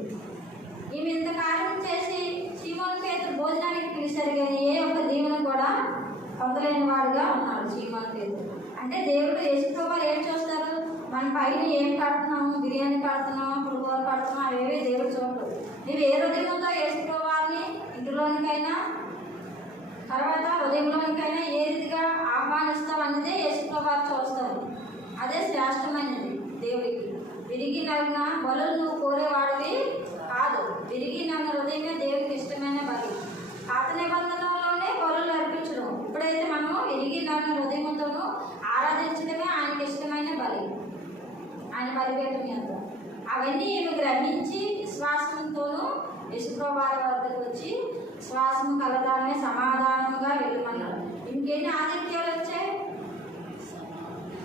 ఈమె ఇంత కార్యం చేసి సీమోను పేతురు భోజనానికి పిలిచారు కానీ ఏ ఒక్క దీవెన కూడా పొందలేని వాడుగా ఉన్నాడు సీమోను పేతురు. అంటే దేవుడు యేసుప్రభువారు ఏం చూస్తారు? మన పైన ఏం కడుతున్నాము, బిర్యానీ కడుతున్నామా, పులిహోర కడుతున్నామా, అవేవి దేవుడు చూడరు. నువ్వు ఏ హృదయంతో యేసుప్రభువారిని ఇంటిలోనికైనా తర్వాత హృదయంలోనికైనా ఏ రీతిగా ఆహ్వానిస్తావు అన్నదే యేసుప్రభువారు చూస్తారు. అదే శ్రేష్టమైనది దేవుడికి. విరిగి నన్న బలులు నువ్వు కోరేవాడివి కాదు. విరిగి నన్న హృదయమే దేవుడికి ఇష్టమైన బలి. పాత నిబంధనలోనే బలులు అర్పించడం. ఇప్పుడైతే మనం విరిగి నన్న హృదయంతోనూ ఆరాధించడమే ఆయనకి ఇష్టమైన బలి. ఆయన బలిపీఠం మీద అవన్నీ ఈమె గ్రహించి విశ్వాసంతోనూ యేసుప్రభువారి వద్దకు వచ్చి విశ్వాసం కలదాలనే సమాధానంగా వెళ్ళమన్నాడు. ఇంకేంటి ఆదిత్యాలు వచ్చాయి?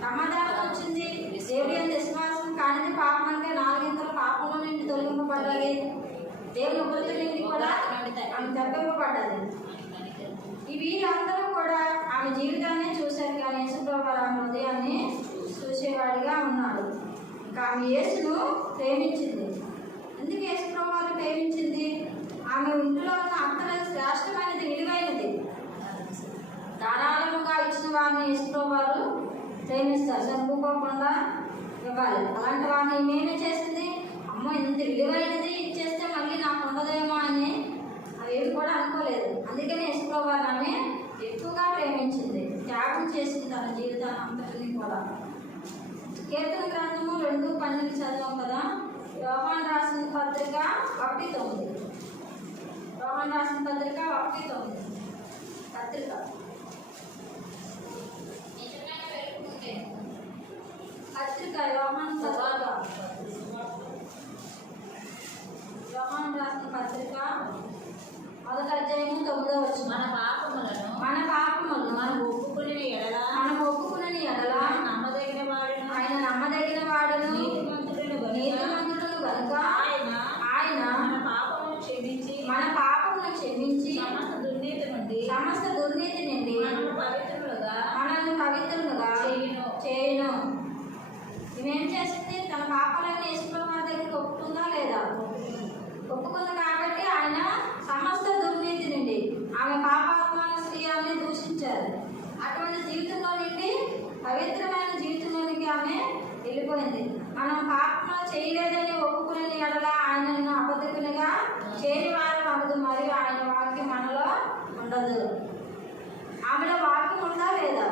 సమాధానం వచ్చింది. దేవుడి అంత విశ్వాసం కానిది పాపం అంటే 4 ఇంతల పాపంలో నుండి తొలగింపబడాలి. దేవుని ఉగ్రత నుండి కూడా ఆమె తప్పింపబడ్డది. ఈ వీళ్ళందరూ కూడా ఆమె జీవితాన్ని చూశారు కానీ యేసుప్రభువారు ఆమె హృదయాన్ని చూసేవాడిగా ఉన్నాడు. ఇంకా ఆమె యేసును ప్రేమించింది. ఎందుకు యేసుప్రభువారు ప్రేమించింది? ఆమె ఇంట్లో ఉన్న అత్తల శ్రేష్టమైనది, విలువైనది, ధారాళముగా ఇచ్చిన వారిని యేసుప్రభువారు ప్రేమిస్తారు. చదువుకోకుండా ఇవ్వాలి. అలాంటి వారిని మేమే చేసింది. అమ్మో ఇంత విలువైనది ఇచ్చేస్తే మళ్ళీ నాకు ఉండదేమో అని అవేవి కూడా అనుకోలేదు. అందుకని యేసుప్రభువారు ఆమె ఎక్కువగా ప్రేమించింది. త్యాగం చేసింది తన జీవితాన్ని అంతటిని కూడా. కీర్తన గ్రంథము 2:12 చదివాం కదా. యోహాను రాసిన పత్రిక 1:9. యోహాను రాసిన పత్రిక 1:9 పత్రిక యోహాను రాసిన పత్రిక 1వ అధ్యాయము 9వ వచనం. మన పాపములను మనం ఒప్పుకుని ఎడల ఆయన నమ్మదగిన వాడును నీతిమంతుడును గనుక ఆయన మన పాపమును క్షమించి సమస్త దుర్నీతి నుండి మనల్ని పవిత్రులుగా చేయును. ఇవేం చేసింది? తన పాపాలన్నీ యేసుప్రభువారి దగ్గరికి ఒప్పుకుందా లేదా? ఒప్పుకుంది. కాబట్టి ఆయన సమస్త దుర్నీతి నుండి ఆమె పాపాత్మైన స్త్రీయాన్ని దూషించారు. అటువంటి జీవితంలో నుండి పవిత్రమైన జీవితంలోనికి ఆమె వెళ్ళిపోయింది. మనం పాపంలో చేయలేదని ఒప్పుకునే ఎడల ఆయనను అబద్ధికునిగా చేయని వారు అవ్వదు. మరియు ఆయన వాక్యం మనలో ఉండదు. ఆమెలో వాక్యం ఉందా లేదా?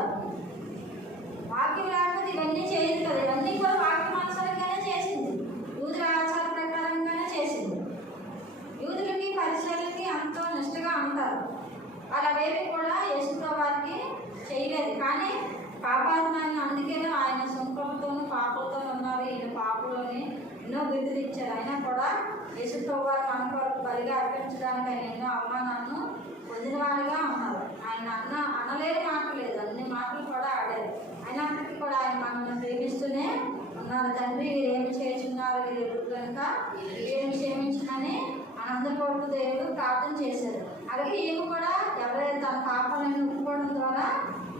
వాక్యం లేకపోతే ఇవన్నీ చేయదు కదా. ఇవన్నీ కూడా వాక్యం అనుసారంగానే చేసింది. యూదుల ఆచార ప్రకారంగానే చేసింది. యూదులకి పరిచయాలకి ఎంతో నిష్టగా ఉంటారు. వాళ్ళు అవేవి కూడా యేసుప్రభువారికి చేయలేదు. కానీ పాపాత్మాన్ని అందుకనే ఆయన సంకల్పంతోనూ పాపలతో ఉన్నారు. ఈయన పాపలోని ఎన్నో బిరుదులు ఇచ్చారు. అయినా కూడా యేసుప్రభువారు మన కొరకు బలిగా అర్పించడానికి ఆయన ఎన్నో అవమానాలను పొందిన వాడిగా ఉన్నారు. ఆయన అనలేని మాట లేదు. అన్ని మాటలు కూడా ఆడారు. అయినప్పటికీ కూడా ఆయన మనల్ని ప్రేమిస్తూనే ఉన్నారు. తండ్రి ఏమి చేస్తున్నారు వీరు కనుక ఏమి క్షమించమని మనందరి కొరకు దేవుడు ప్రార్థన చేశారు. అలాగే ఈమె కూడా ఎవరైతే తన పాపాలను ఒప్పుకోవడం ద్వారా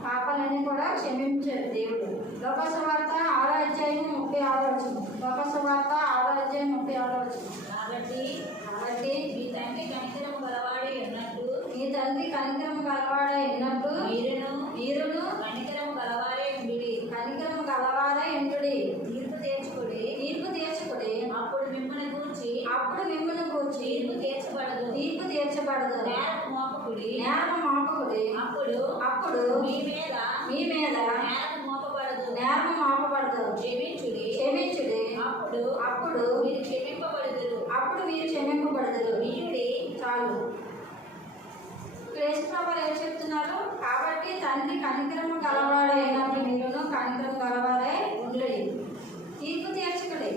పాపాలన్నీ కూడా క్షమించారు దేవుడు. లోకసువార్త 6వ అధ్యాయం 36వ వచనం. లోకసువార్త 6వ అధ్యాయం 36వ వచనం. కాబట్టి మీ తండ్రి కనికరము గలవాడే ఉన్నట్టు మీరును కనికరము గలవారే ఉండుడి. తీర్పు తీర్చుకుడి. అప్పుడు మిమ్మల్ని గూర్చి తీర్పు తీర్చబడదు. నేరము మోపకుడి. అప్పుడు మీ మీద నేరము నేరము మాపబడదు. క్షమించుడి. అప్పుడు మీరు క్షమింపబడుదురు. మీరు క్షమింపబడదురు. వినుడి. చాలు. క్రైస్తవులు ఏం చెప్తున్నారు? కాబట్టి తండ్రి కనికరము గలవాడైనప్పుడు మీరును కనికరం గలవారై ఉండడి. తీర్పు తీర్చకుడి.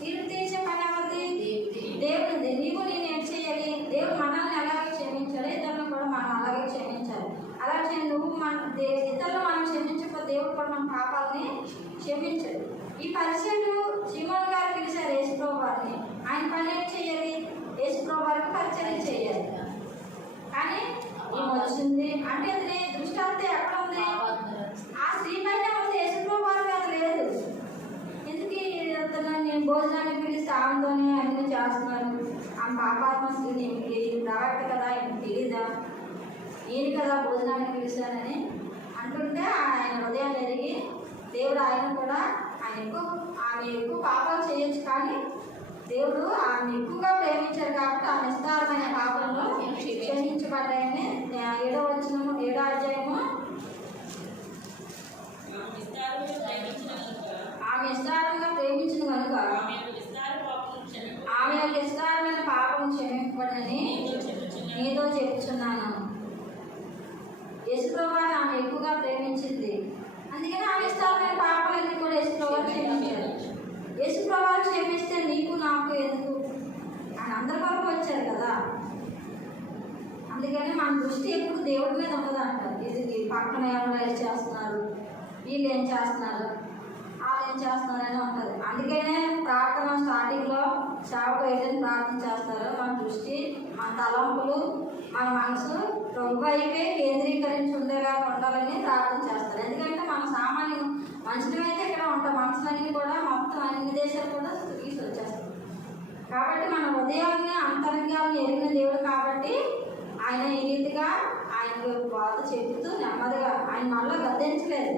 తీర్పు తీర్చే పని ఎవరిది? దేవుడిది. నీవు నేను ఏం చేయాలి? దేవుడు మనల్ని అలాగే క్షమించాలి, ఇతరులను కూడా మనం అలాగే క్షమించాలి. అలాగే నువ్వు ఇతరులు మనం క్షమించకపోతే దేవుడు కూడా మన పాపాలని క్షమించాడు. ఈ పరిచయలు శ్రీమోహన్ గారు పిలిచారు యేసుప్రభు వారిని. ఆయన పని ఏం చేయాలి? యేసుప్రభు వారికి పరిచయం చేయాలి. కానీ ఈమె వచ్చింది అంటే అది దృష్టాంతం ఎక్కడ ఉంది? ఆ స్త్రీ పైన ఉంది, యేసుప్రభు వారి మీద లేదు. ఎందుకు నేను భోజనానికి పిలిస్తే ఆమెతోనే అన్ని చేస్తున్నాను? ఆమె పాపాత్మ స్త్రీని రావట్టు కదా, ఈమె తెలీదా? ఈయన కదా భోజనానికి పిలిచానని అంటుంటే ఆయన హృదయం ఎరిగి దేవుడు ఆయన కూడా ఆమె ఎక్కువ పాపాలు చేయొచ్చు, కానీ దేవుడు ఆమె ఎక్కువగా ప్రేమించారు కాబట్టి ఆమె విస్తారమైన పాపంలో క్షమించబడ్డాయని 7వ వచనము 7వ అధ్యాయము ఆమె విస్తారంగా ప్రేమించిన కనుక ఆమె యొక్క విస్తారమైన పాపం క్షమింపబడని నీతో చెప్పుచున్నాను. యేసుప్రభు ఆమె ఎక్కువగా ప్రేమించింది, అందుకని ఆమె విస్తారమైన పాపాలన్నీ కూడా యేసుప్రభు క్షమించారు. యేసుప్రభు క్షమిస్తే నీకు నాకు ఎందుకు? ఆయన అందరి వరకు వచ్చారు కదా. అందుకని మన దృష్టి ఎప్పుడు దేవుడి మీద ఉండదు అంటారు. ఇది పక్కన ఎవరు ఏం చేస్తున్నారు, వీళ్ళు ఏం చేస్తున్నారు, వాళ్ళు ఏం చేస్తున్నారని ఉంటుంది. అందుకనే ప్రార్థన స్టార్టింగ్లో సేవకు ఏదైనా ప్రార్థన చేస్తారు, మన దృష్టి మన తలంపులు మన మనసు ప్రభు వైపే కేంద్రీకరించి ఉండేలా ఉండాలని ప్రార్థన చేస్తారు. ఎందుకంటే మన సామాన్యం మనుషులమైతే ఇక్కడ ఉంటాం, మనసులన్నీ కూడా మొత్తం అన్ని దేశాలు కూడా తీసి వచ్చేస్తాం. కాబట్టి మన ఉదయాన్ని అంతరంగాన్ని ఎరిగిన దేవుడు కాబట్టి ఆయన ఈ రీతిగా ఆయనకు బాధ చెబుతూ నెమ్మదిగా ఆయన మళ్ళీ గద్దించలేదు.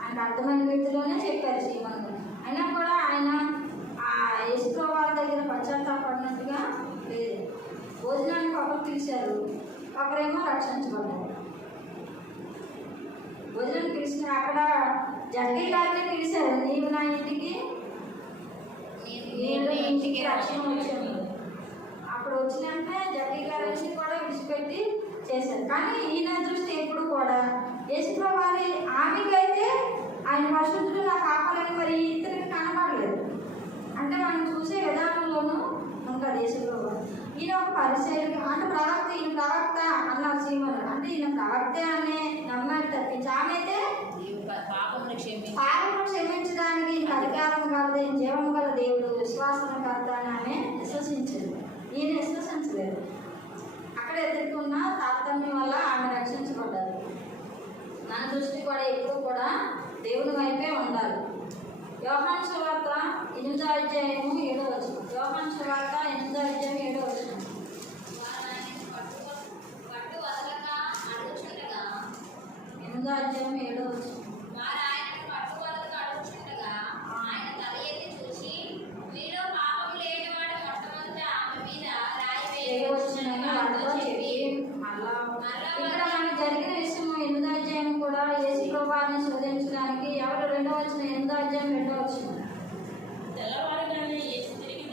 ఆయనకు అర్థమైన రీతిలోనే చెప్పారు శ్రీమను. అయినా కూడా ఆయన ఆ యేసుప్రభు వారి దగ్గర పశ్చాత్తాపడినట్టుగా లేదు. భోజనానికి ఒకరు పిలిచారు, ఒకరేమో రక్షించబడ్డారు. భోజనం పిలిచిన అక్కడ జడ్డీ గారిని పిలిచారు, నీవు నా ఇంటికి రక్షణ వచ్చాను. అప్పుడు వచ్చినాక జడ్డీ గారిని కూడా విడిచిపెట్టి చేశారు. కానీ ఈయన దృష్టి ఎప్పుడు కూడా యేసుప్రభు వారి ఆమెకైతే ఆయన పరిశుద్ధుడు నా పాపాలని మరి ఇతనికి కనబడలేదు. అంటే మనం చూసే విధానంలోనూ ఉంటుంది యేసుప్రభు. ఈయన ఒక పరిచయం అంటే ప్రవక్త, ఈయన ప్రవక్త అన్నారు శ్రీమను. అంటే ఈయన ప్రవక్తే అనే నమ్మాడు తప్పించి ఆమె అయితే పాపమును క్షమించడానికి అధికారం కలదే జీవం గల దేవుడు విశ్వాసం కర్త అని ఆమె విశ్వసించింది. ఈయన విశ్వసించలేదు. అక్కడ ఎదుర్కొన్న తారతమ్యం వల్ల ఆమె రక్షించబడ్డారు. నా దృష్టి కూడా ఎప్పుడు కూడా దేవుని వైపే ఉండాలి. యోహాను సువార్త 8వ అధ్యాయము 7వ వచనం. యోహాను సువార్త 8వ అధ్యాయం 7వ వచనం. 8వ అధ్యాయం 7వ వచనం. ఇక్కడ మనకు జరిగిన విషయం 8వ అధ్యాయం కూడా యేసుప్రభు వారిని శోధించడానికి ఎవరు 2వ వచనం 8వ అధ్యాయం 2వ వచనం. తెల్లవారుగానే యేసు తిరిగి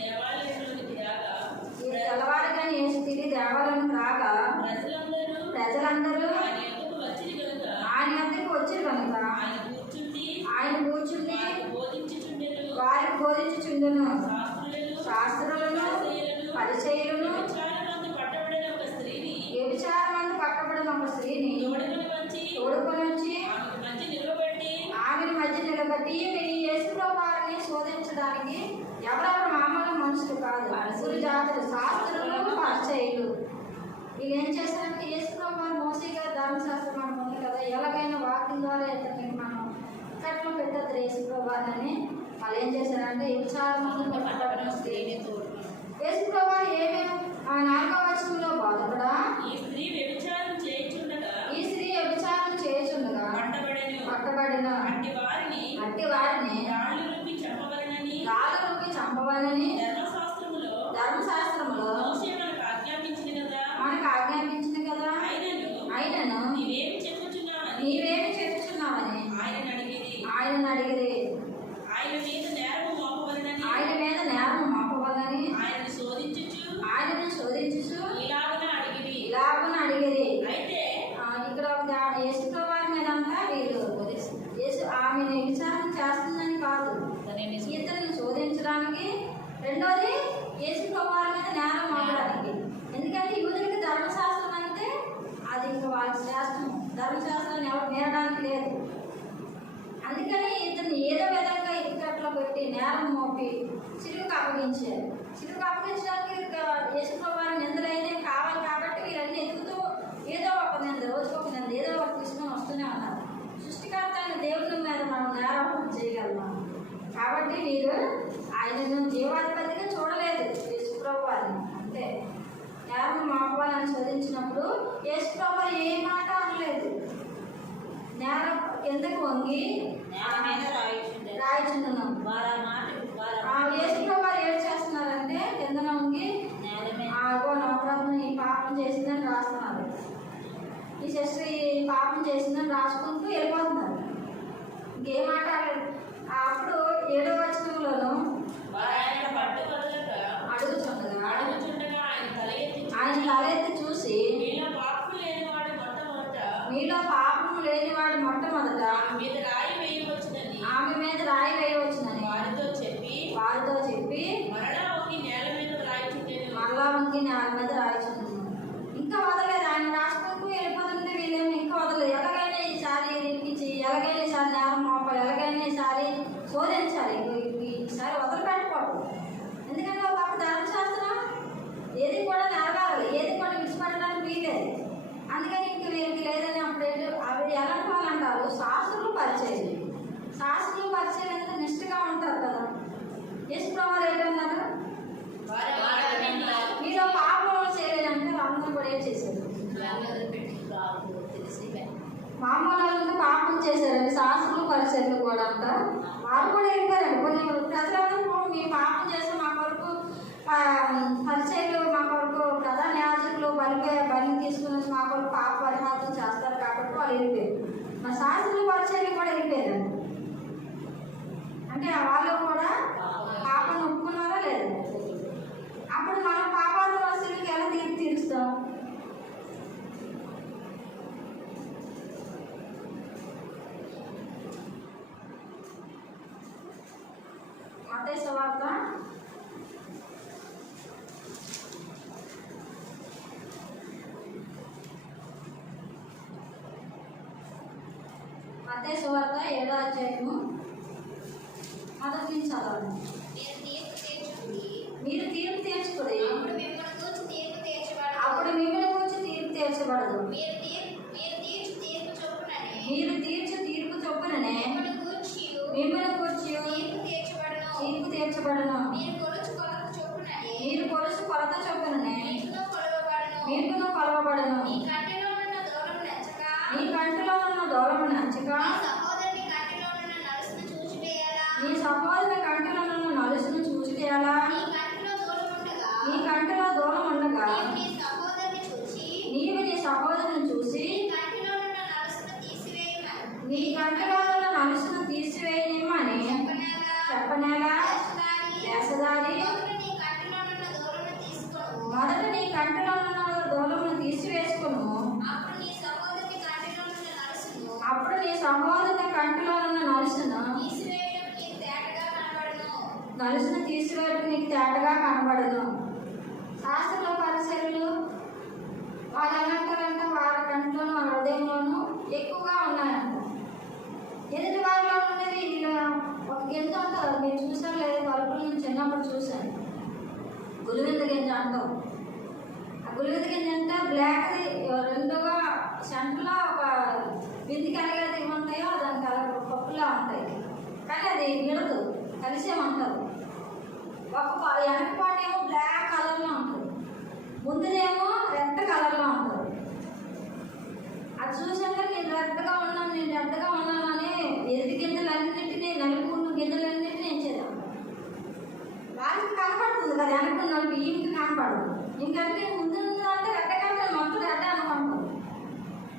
దేవాలయంలోకి రాగా ప్రజలందరూ ఆయన వద్దకు వచ్చారు కనుక ఆయన కూర్చుండి వారికి బోధించుచుండును. శాస్త్రులను పరిచయులను వ్యభిచారమందు పట్టబడిన ఒక స్త్రీని తోడుకొని వచ్చి ఆమెను మధ్య నిలబెట్టి మీరు యేసుప్రభు వారిని శోధించడానికి ఎవరెవరు మామూలు మనుషులు కాదు, అసురు జాతులు, శాస్త్రులు పరిచయులు. వీళ్ళు ఏం చేస్తారంటే యేసుప్రభు వారు మోసే గారి ధర్మశాస్త్రం మనకు ఉంది కదా, ఎలాగైనా వాక్యం ద్వారా ఇతన్ని మనం కట్లో పెట్టద్దు యేసుప్రభు వారిని. వాళ్ళు ఏం చేశారంటే వ్యభిచారమందు పట్టబడిన స్త్రీని యేసుప్రభు వారు ఏమేమి 4వ వచనంలో బాధపడా ఈ స్త్రీ వ్యభిచారం చేయుచుండగా పట్టబడిన అట్టి వారిని రాళ్ళు రూపి చంపవలని ధర్మశాస్త్రములో మనకు ఆజ్ఞాపించింది కదా. ఆయనను నీవేమి చెప్పుచున్నావని ఆయన యేసు ప్రభువారి మీద నేరం మోపడానికి. ఎందుకంటే యూదులకి ధర్మశాస్త్రం అంటే అది ఇంకా వాళ్ళ శాస్త్రం, ధర్మశాస్త్రాన్ని ఎవరు మీరడానికి లేదు. అందుకని ఇతన్ని ఏదో విధంగా ఇక్కట్లో పెట్టి నేరం మోపి సిలువకు అప్పగించారు. సిలువకు అప్పగించడానికి యేసు ప్రభువారి నిందలు అయితే కావాలి కాబట్టి వీళ్ళన్నీ ఎదుగుతూ ఏదో ఒక నింద, రోజుకు ఒక నింద, ఏదో ఒక తీసుకొని వస్తూనే ఉన్నారు. సృష్టికర్త అయిన దేవుని మీద మనం నేరం చేయగలం. కాబట్టి మీరు ఆయనను జీవాధిపతిగా చూడలేదు యేసుప్రభు వారిని. అంతే నేరం మాపాలని చదివించినప్పుడు యేసుప్రభు వారు ఏ మాట అనలేదు. నేరం కిందకు వంగి రాయిచుంటున్నాం. యేసుప్రభు వారు ఏం చేస్తున్నారంటే కిందన వంగి నవరత్నం ఈ పాపం చేసిందని రాస్తున్నారు. ఈ సిస్టర్ ఈ పాపం చేసిందని రాసుకుంటూ వెళ్ళిపోతున్నారు. ఇంకేం మాట్లాడలేదు. అప్పుడు 7వ వచనంలోను అడుగుచుండగా ఆయన తలెత్తి చూసి మీలో పాపం లేనివాడు మొట్టమొదట ఆమె మీద రాయి వేయవచ్చునని వారితో చెప్పి మరలా వంగి నేల మీద రాయిచుంటున్నాను. ఇంకా వదలేదు. ఆయన రాసుకుంటూ వెళ్ళిపోతుంటే వీళ్ళేమో ఇంకా వదలలేదు. ఎలాగైనా ఈసారి ఇరికించి, ఎలాగైనా ఈసారి నేరం మోపాలి, ఎలాగైనా ఈసారి శోధించాలి, ఈసారి వదిలిపెట్టకూడదు. ఎందుకంటే ఒక ధర్మశాస్త్రం ఏది కూడా నెరవేరాలి, ఏది కూడా విడిచిపెట్టడానికి వీలేదు. అందుకని ఇంక వీరికి లేదని అప్పుడు అవి ఎలాంటి వాళ్ళు అంటారు, శాస్త్రులు పరిచయం. శాస్త్రులు పరిచయం ఎంత నిష్ఠగా ఉంటారు కదా. యేసుప్రభువారు ఏంటన్నారు, మీలో పాపం చేయలేదంటే అందరూ కూడా ఏం చేశారు, మామూలు పాపం చేశారండి. శాస్త్రులు పరిచయం కూడా అంటారు. వాళ్ళు కూడా వెళ్ళిపోయారండి. కొన్ని ప్రజలందరూ మీ పాపం చేస్తే మా కొరకు పరిచయలు, మా కొరకు ప్రధాన యాజకులు బలి తీసుకుని మా కొరకు పాప పరిహారం చేస్తారు కాబట్టి వాళ్ళు వెళ్ళిపోయారు. మా శాస్త్రులు పరిచయలు కూడా వెళ్ళిపోయారండి. అంటే వాళ్ళు కూడా పాపం ఒప్పుకున్నారా లేదా? అప్పుడు మనం పాపాల వస్తువులకి ఎలా తీరుస్తాం? మత్తయి సువార్త 7వ అధ్యాయము మొదటి నుంచి చదవండి. మీరు తీర్పు తీర్చుకుని అప్పుడు మిమ్మల్ని గురించి తీర్పు తీర్చబడదు. మీరు తీర్చు తీర్పు చొప్పుననే మిమ్మల్ని గురించి తీర్పు తీర్చబడను. మీరు కొలుసు కొలత చొప్పుననే మీకును కొలవబడను. నీ కంటిలో ఉన్న దూరము నచ్చక నీ సహోదరుని కంటిలో ఉన్న నలుసును చూచివేయాలా? నీ కంటిలో దూరం ఉండగా నీవు నీ సహోదరుని చూసి నీ కంటిలో ఉన్న నలుసును తీసివేయనిమ్మని చెప్పనేలా? వేసదారి మొదట నీ కంటిలో ఉన్న దూరమును తీసివేసుకును. అప్పుడు నీ సహోదరుని కంటిలో ఉన్న నలుసును తీసివేయడం నీకు తేటగా కనబడదు. శాస్త్రుల పరిచర్యలు వాళ్ళు ఏమంటారంటే వారి కంట్లోనూ వాళ్ళ హృదయంలోనూ ఎక్కువగా ఉన్నాయంట. ఎదుటి వారిలో ఉన్నది ఒక గింజ అంటారు, మీరు చూసారు లేదు? కలుపులు నేను చిన్నప్పుడు చూశాను. గులివింద గింజ అంటాం. ఆ గులివింద గింజ అంటే బ్లాక్ది రెండుగా సెంటర్లో ఒక బింది కలిగేది ఉంటాయో దాని కలర్ పప్పులా ఉంటాయి. కానీ అది విడదు, కలిసేమంటారు. ఒక వెనక పాట ఏమో బ్లాక్ కలర్లో ఉంటుంది, ముందునేమో రెడ్ కలర్లో ఉంటుంది. అది చూసాక నేను రెడ్గా ఉన్నాను అని ఎదుటి గింజలన్నింటినీ నలుపు గింజలన్నింటినీ ఎంచేదాం. వాళ్ళకి కనపడుతుంది కదా, వెనక నలుపు ఈమెకి కనపడదు. ఇంకంటే ముందు అంటే రెడ్డ కంటే మొత్తం రెడ్డ అనుకుంటాం.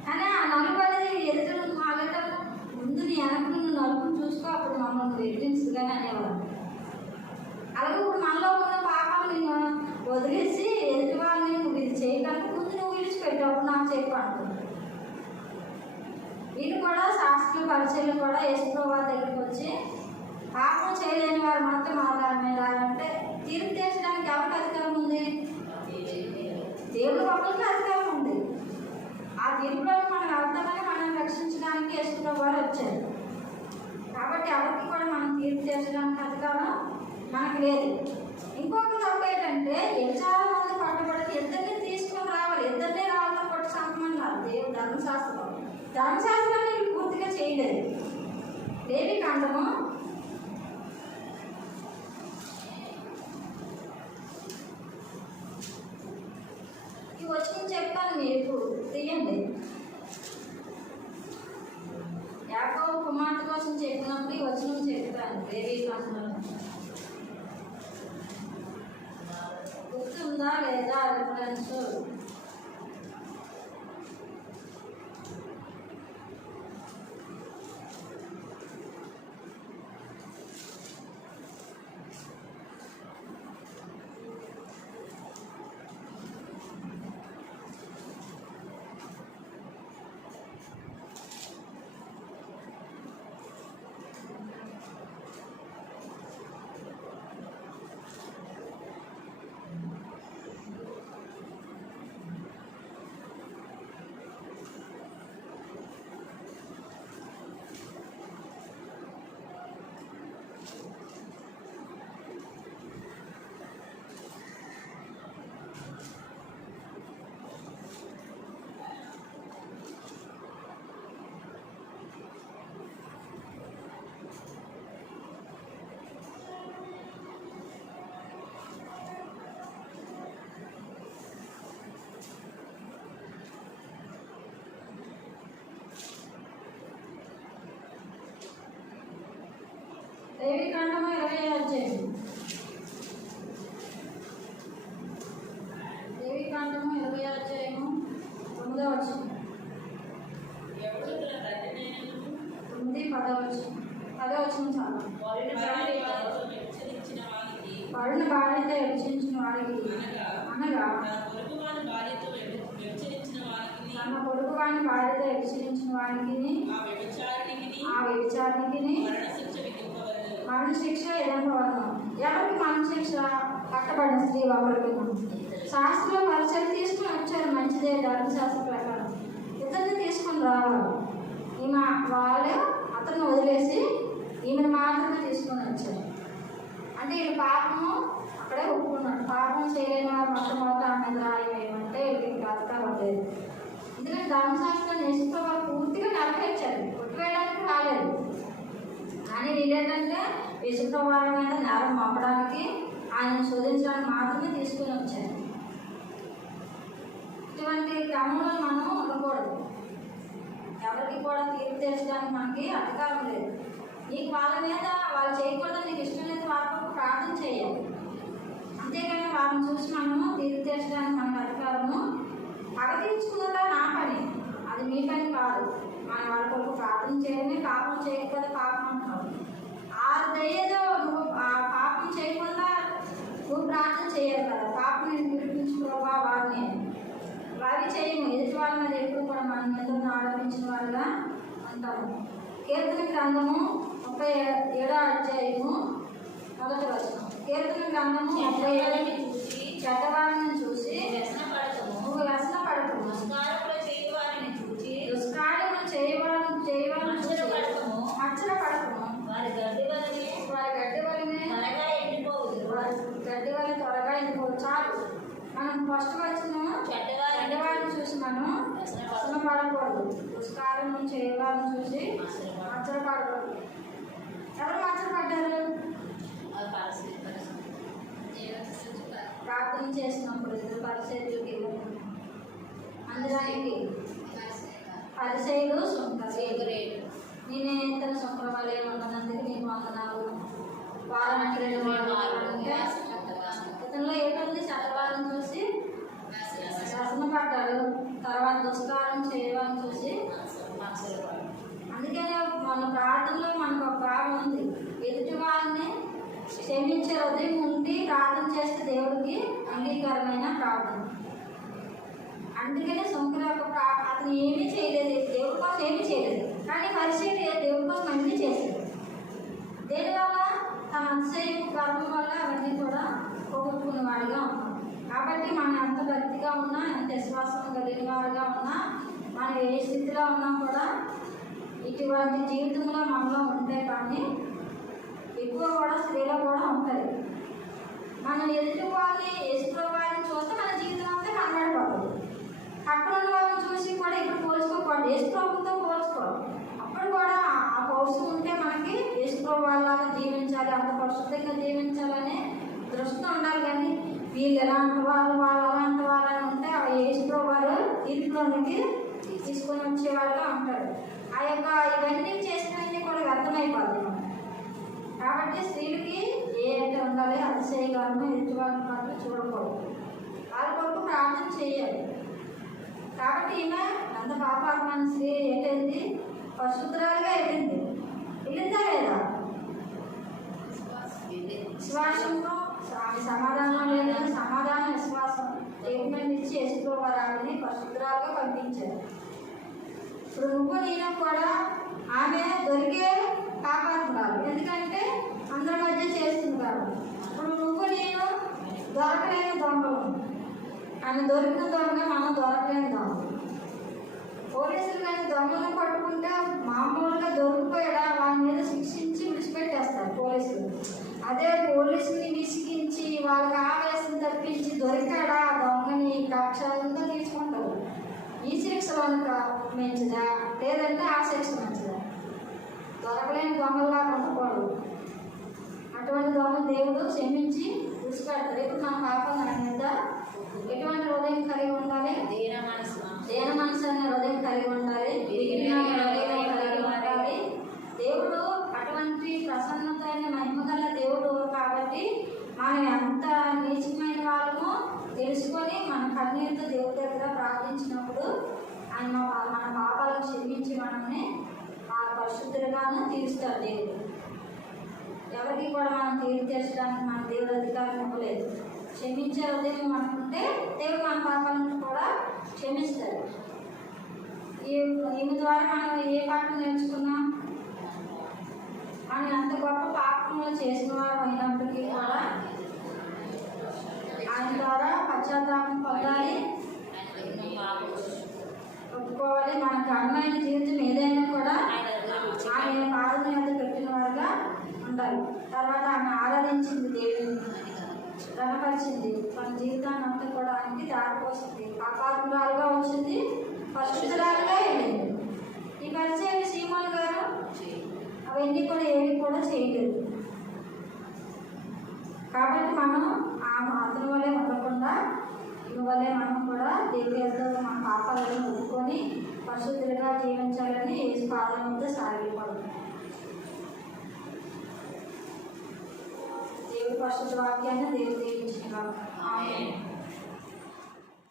కానీ ఆ నలుపు అనేది ఎదుటి మాలేటప్పుడు ముందు నీ వెనక నలుపుని చూసుకో, అప్పుడు మమ్మల్ని ఎదిరించదుగానే అనేవాళ్ళు. అలాగే ఇప్పుడు మనలో ఉన్న పాపాలు నేను వదిలేసి ఎదుటి వాళ్ళని నువ్వు ఇది చేయడానికి ముందు నువ్వు విడిచిపెట్టావు, నాకు చెప్పు అంటుంది. వీళ్ళు కూడా శాస్త్రుల పరిచయలు కూడా యేసుప్రభువు వారి దగ్గరికి వచ్చి పాపం చేయలేని వారు మాత్రం ఆధారమే అంటే తీర్పు తీర్చడానికి ఎవరికి దేవుడు ఒక్కరికి అధికారం ఉంది. ఆ తీర్పులో మనం వెళ్తామని మనం రక్షించడానికి యేసుప్రభు వారు వచ్చారు. కాబట్టి ఎవరికి కూడా మనం తీర్పు తీర్చడానికి అధికారం మనకు లేదు. ఇంకొక తప్పు ఏంటంటే చాలా మంది పట్టుబడితే ఇద్దరిని తీసుకొని రావాలి, ఇద్దరినే రావాలని పట్టు సంపమన్నారు దేవుడు ధర్మశాస్త్రాన్ని వీళ్ళు పూర్తిగా చేయలేదు. దేవి కాండము 1 వచనం చెప్తాను మీకు తీయండి. యాకోబు కుమార్తె కోసం చెప్పినప్పుడు ఈ వచనం చెప్తాను. దేవి కాండము గుర్తుందా లేదా రిఫరెన్స్? దేవి కాండము 20వ అధ్యాయం. దేవి కాండము 20వ అధ్యాయము 9వ వచనం. 9, 10వ వచనం. 10వ వచనం చాలా. వరుణ భార్యతో విభజించిన వారికి అనగా తన పొరుగు వాని భార్యతో విభజించిన వారికి ఆ వ్యభిచారిణికిని మరణశిక్ష విధింపవలెను. ఎవరికి మరణశిక్ష? పట్టబడిన స్త్రీ ఒకరికి. శాస్త్రంలో పరిచయం తీసుకుని వచ్చారు, మంచిదే ధర్మశాస్త్ర ప్రకారం. ఇద్దరిని తీసుకొని రావాలి. ఈమె వాళ్ళు అతన్ని వదిలేసి ఈమెను మాత్రమే తీసుకొని వచ్చారు. అంటే వీళ్ళు పాపము అక్కడే ఒప్పుకున్నాడు. పాపం చేయలేని వారు మొట్టమొదట ఆమె మీద రాయి వేయమంటే వీళ్ళకి అధికారం లేదు. ఎందుకంటే ధర్మశాస్త్రాన్ని యేసుప్రభు పూర్తిగా నెరవేర్చారు, కొట్టివేయడానికి రాలేదు. కానీ వీళ్ళేంటంటే యేసుప్రభు వారి మీద నేరం మోపడానికి, ఆయనను శోధించడానికి మాత్రమే తీసుకుని వచ్చారు. ఇటువంటి క్రమంలో మనం ఉండకూడదు. ఎవరికి కూడా తీర్పు తీర్చడానికి మనకి అధికారం లేదు. నీకు వాళ్ళ మీద వాళ్ళు చేయకూడదు, నీకు ఇష్టం లేదు వాళ్ళకు ప్రార్థన చేయాలి. అంతేకాని వాళ్ళని చూసి మనము తీర్పు తీర్చడానికి మనకు అధికారము పగ తీర్చుకున్నదా నా పని, అది మీ పని కాదు. మనం వాళ్ళ కొరకు ప్రార్థన చేయడమే. పాపం చేయకపోతే పాపం అంటున్నావు. ఆ దయ్యేదో నువ్వు ఆ పాపం చేయకుండా నువ్వు ప్రార్థన చేయాలి కదా. పాపం నేను విడిపించుకోవా వారిని వారి చేయము. ఎదుటి వాళ్ళ మీద ఎప్పుడు కూడా మన మీద ఆరోపించిన వాళ్ళగా అంటాము. కీర్తన గ్రంథము 37వ అధ్యాయము 1వ వచనం. కీర్తన గ్రంథము 37 చెడ్డవారిని చూసి నువ్వు వ్యసన పడకము. దుష్కార్యములు చేయవారిని చూసి మచ్చర పడకము. వారి గడ్డి వలె త్వరగా ఎండిపోదు. చాలు. మనం ఫస్ట్ వచ్చిన చెడ్డవారిని చూసి మనం వ్యసన పడకూడదు. దుష్కార్యములు చేయవారిని చూసి మచ్చర పడకూడదు. ఎవరు మచ్చర పడ్డారు? ప్రార్థన చేసినప్పుడు ఇద్దరు పరిచర్యలకి అందడానికి పరిచయలు సుంకరు. నేనే ఇద్దరు సుంకర వాళ్ళు ఏమంటున్నందుకు నీకు వందనాలు. వారానికి 2 వారాలంటే ఇతనిలో ఏముంది? చట్టవారిని చూసి వ్యసన పడ్డాడు. తర్వాత దుష్కారం చేయవాలని చూసి అందుకనే మన ప్రార్థనలో మనకు ఒక భాగం ఉంది. ఎదుటి వారిని క్షమించే ఉదయం ఉండి ప్రార్థన చేస్తే దేవుడికి అంగీకారమైన ప్రార్థన. అందుకనే శంకర అతను ఏమీ చేయలేదు, దేవుడి కోసం ఏమీ చేయలేదు. కానీ పరిచయం దేవుడి కోసం అన్నీ చేశాడు. దేనివల్ల? తన అతిశయపు గర్వం వల్ల అవన్నీ కూడా పోగొట్టుకునే వాడిగా ఉన్నాం. కాబట్టి మనం ఎంత భక్తిగా ఉన్నా, ఎంత విశ్వాసం కలిగిన వారుగా ఉన్నా, మనం ఏ స్థితిలో ఉన్నా కూడా ఇటువంటి జీవితంలో మనలో ఉంటే కానీ ఎక్కువ కూడా స్త్రీలో కూడా ఉంటుంది. మనం ఎదుటి వాళ్ళని ఎదుటి వాళ్ళని చూస్తే మన జీవితం అంతా కనబడిపోతుంది. అక్కడ ఉన్న వాళ్ళని చూసి కూడా ఇప్పుడు పోల్చుకోకూడదు, యేసుప్రభుతో పోల్చుకోవాలి. అప్పుడు కూడా ఆ పౌరుషం ఉంటే మనకి యేసుప్రభు వాళ్ళలాగా జీవించాలి, అంత పరిశుద్ధంగా జీవించాలనే దృష్టి ఉండాలి. కానీ వీళ్ళు ఎలాంటి వాళ్ళు, వాళ్ళు అలాంటి వాళ్ళని ఉంటే ఆ యేసుప్రభు వారు తీర్పులోనికి తీసుకొని వచ్చేవాళ్ళుగా ఉంటాడు. ఆ యొక్క ఇవన్నీ చేసినవన్నీ కూడా వ్యర్థమైపోతుంది. కాబట్టి స్త్రీలకి ఏదైతే ఉండాలి అతిశయగాను ఎదుటి వాళ్ళని పట్ల చూడకూడదు, వాళ్ళ కొరకు ప్రార్థన చేయాలి. కాబట్టి ఈమె అంత పాపాత్మైన స్త్రీ ఏంటంది పరిశుద్ధరాలుగా వెళ్ళింది. వెళ్ళిందా లేదా? విశ్వాసంతో ఆమె సమాధానం లేదు, సమాధానం విశ్వాసం స్టేట్మెంట్ ఇచ్చి వేసుకోవాలి. ఆమెని పరిశుద్ధరాలుగా పంపించారు. ఇప్పుడు నువ్వు నేను కూడా ఆమె దొరికే పాపాత్మరాలు, ఎందుకంటే అందరి మధ్య చేస్తుంది కాబట్టి. ఇప్పుడు నువ్వు నేను దొరకలేని దొంగలు, ఆమె దొరికిన దొంగ, మనం దొరకలేని దొంగ. పోలీసులు కానీ దొంగలను పట్టుకుంటే మామూలుగా దొరికిపోయాడా వాళ్ళ మీద శిక్షించి విడిచిపెట్టేస్తారు పోలీసులు. అదే పోలీసుని విసిగించి వాళ్ళకి ఆవేశం తప్పించి దొరికాడా దొంగని కక్షంగా తీసుకుంటారు. ఈ శిక్షలో మంచిదా లేదంటే ఆ శిక్ష మంచిదా? దొరకలేని దొంగలుగా ఉండకూడదు. అటువంటి దొంగ దేవుడు క్షమించి విడిచిపెడతారు. ఇప్పుడు మన పాపం మీద ఎటువంటి హృదయం కలిగి ఉండాలి? దేన మనసు అనే హృదయం కలిగి ఉండాలి, హృదయం కలిగి ఉండాలి. దేవుడు అటువంటి ప్రసన్నత అయిన మహిమగల దేవుడు కాబట్టి మనం ఎంత నీచమైన వాళ్ళము తెలుసుకొని మన కన్నీరుతో దేవుడి దగ్గర ప్రార్థించినప్పుడు ఆయన మన పాపాలను క్షమించి మనల్ని పరిశుద్ధులుగాను తీరుస్తాడు దేవుడు. ఎవరికి కూడా మనం తీర్పు తీర్చడానికి మన దేవుడు అధికారం ఇవ్వలేదు. క్షమించే హృదయం మనకుంటే దేవుడు మన పాపాలను కూడా క్షమిస్తాడు. ఈమె ద్వారా మనం ఏ పాఠం నేర్చుకున్నాం? మనం ఎంత గొప్ప పాపములు చేసిన వారు అయినప్పటికీ కూడా ఆయన ద్వారా పశ్చాత్తాపం పొందాలి, ఒప్పుకోవాలి. మనకు అన్నమైన జీవితం ఏదైనా కూడా ఆయన పాదం మీద పెట్టిన వారుగా ఉండాలి. తర్వాత ఆమె ఆరాధించింది, దేవుని ఘనపరిచింది, తన జీవితాన్ని అంతా కూడా ఆయనకి దారిపోసింది. పాపాత్మురాలుగా వచ్చింది, పరిశుద్ధురాలుగా వెళ్ళింది. ఈ పరిచయం సీమోన్ గారు అవన్నీ కూడా ఏవి కూడా చేయలేదు. కాబట్టి మనం ఆ అతని వల్లే ఉండకుండా ఇవి వల్లే మనం కూడా దేవుడితో మన పాపాలను ఒప్పుకొని పరిశుద్ధులుగా జీవించాలని యేసు పాదం మీద సాగిపోవడం. దేవుడి పరిశుద్ధ వాక్యాన్ని దేవుడు దీవించిన. ఆమేన్.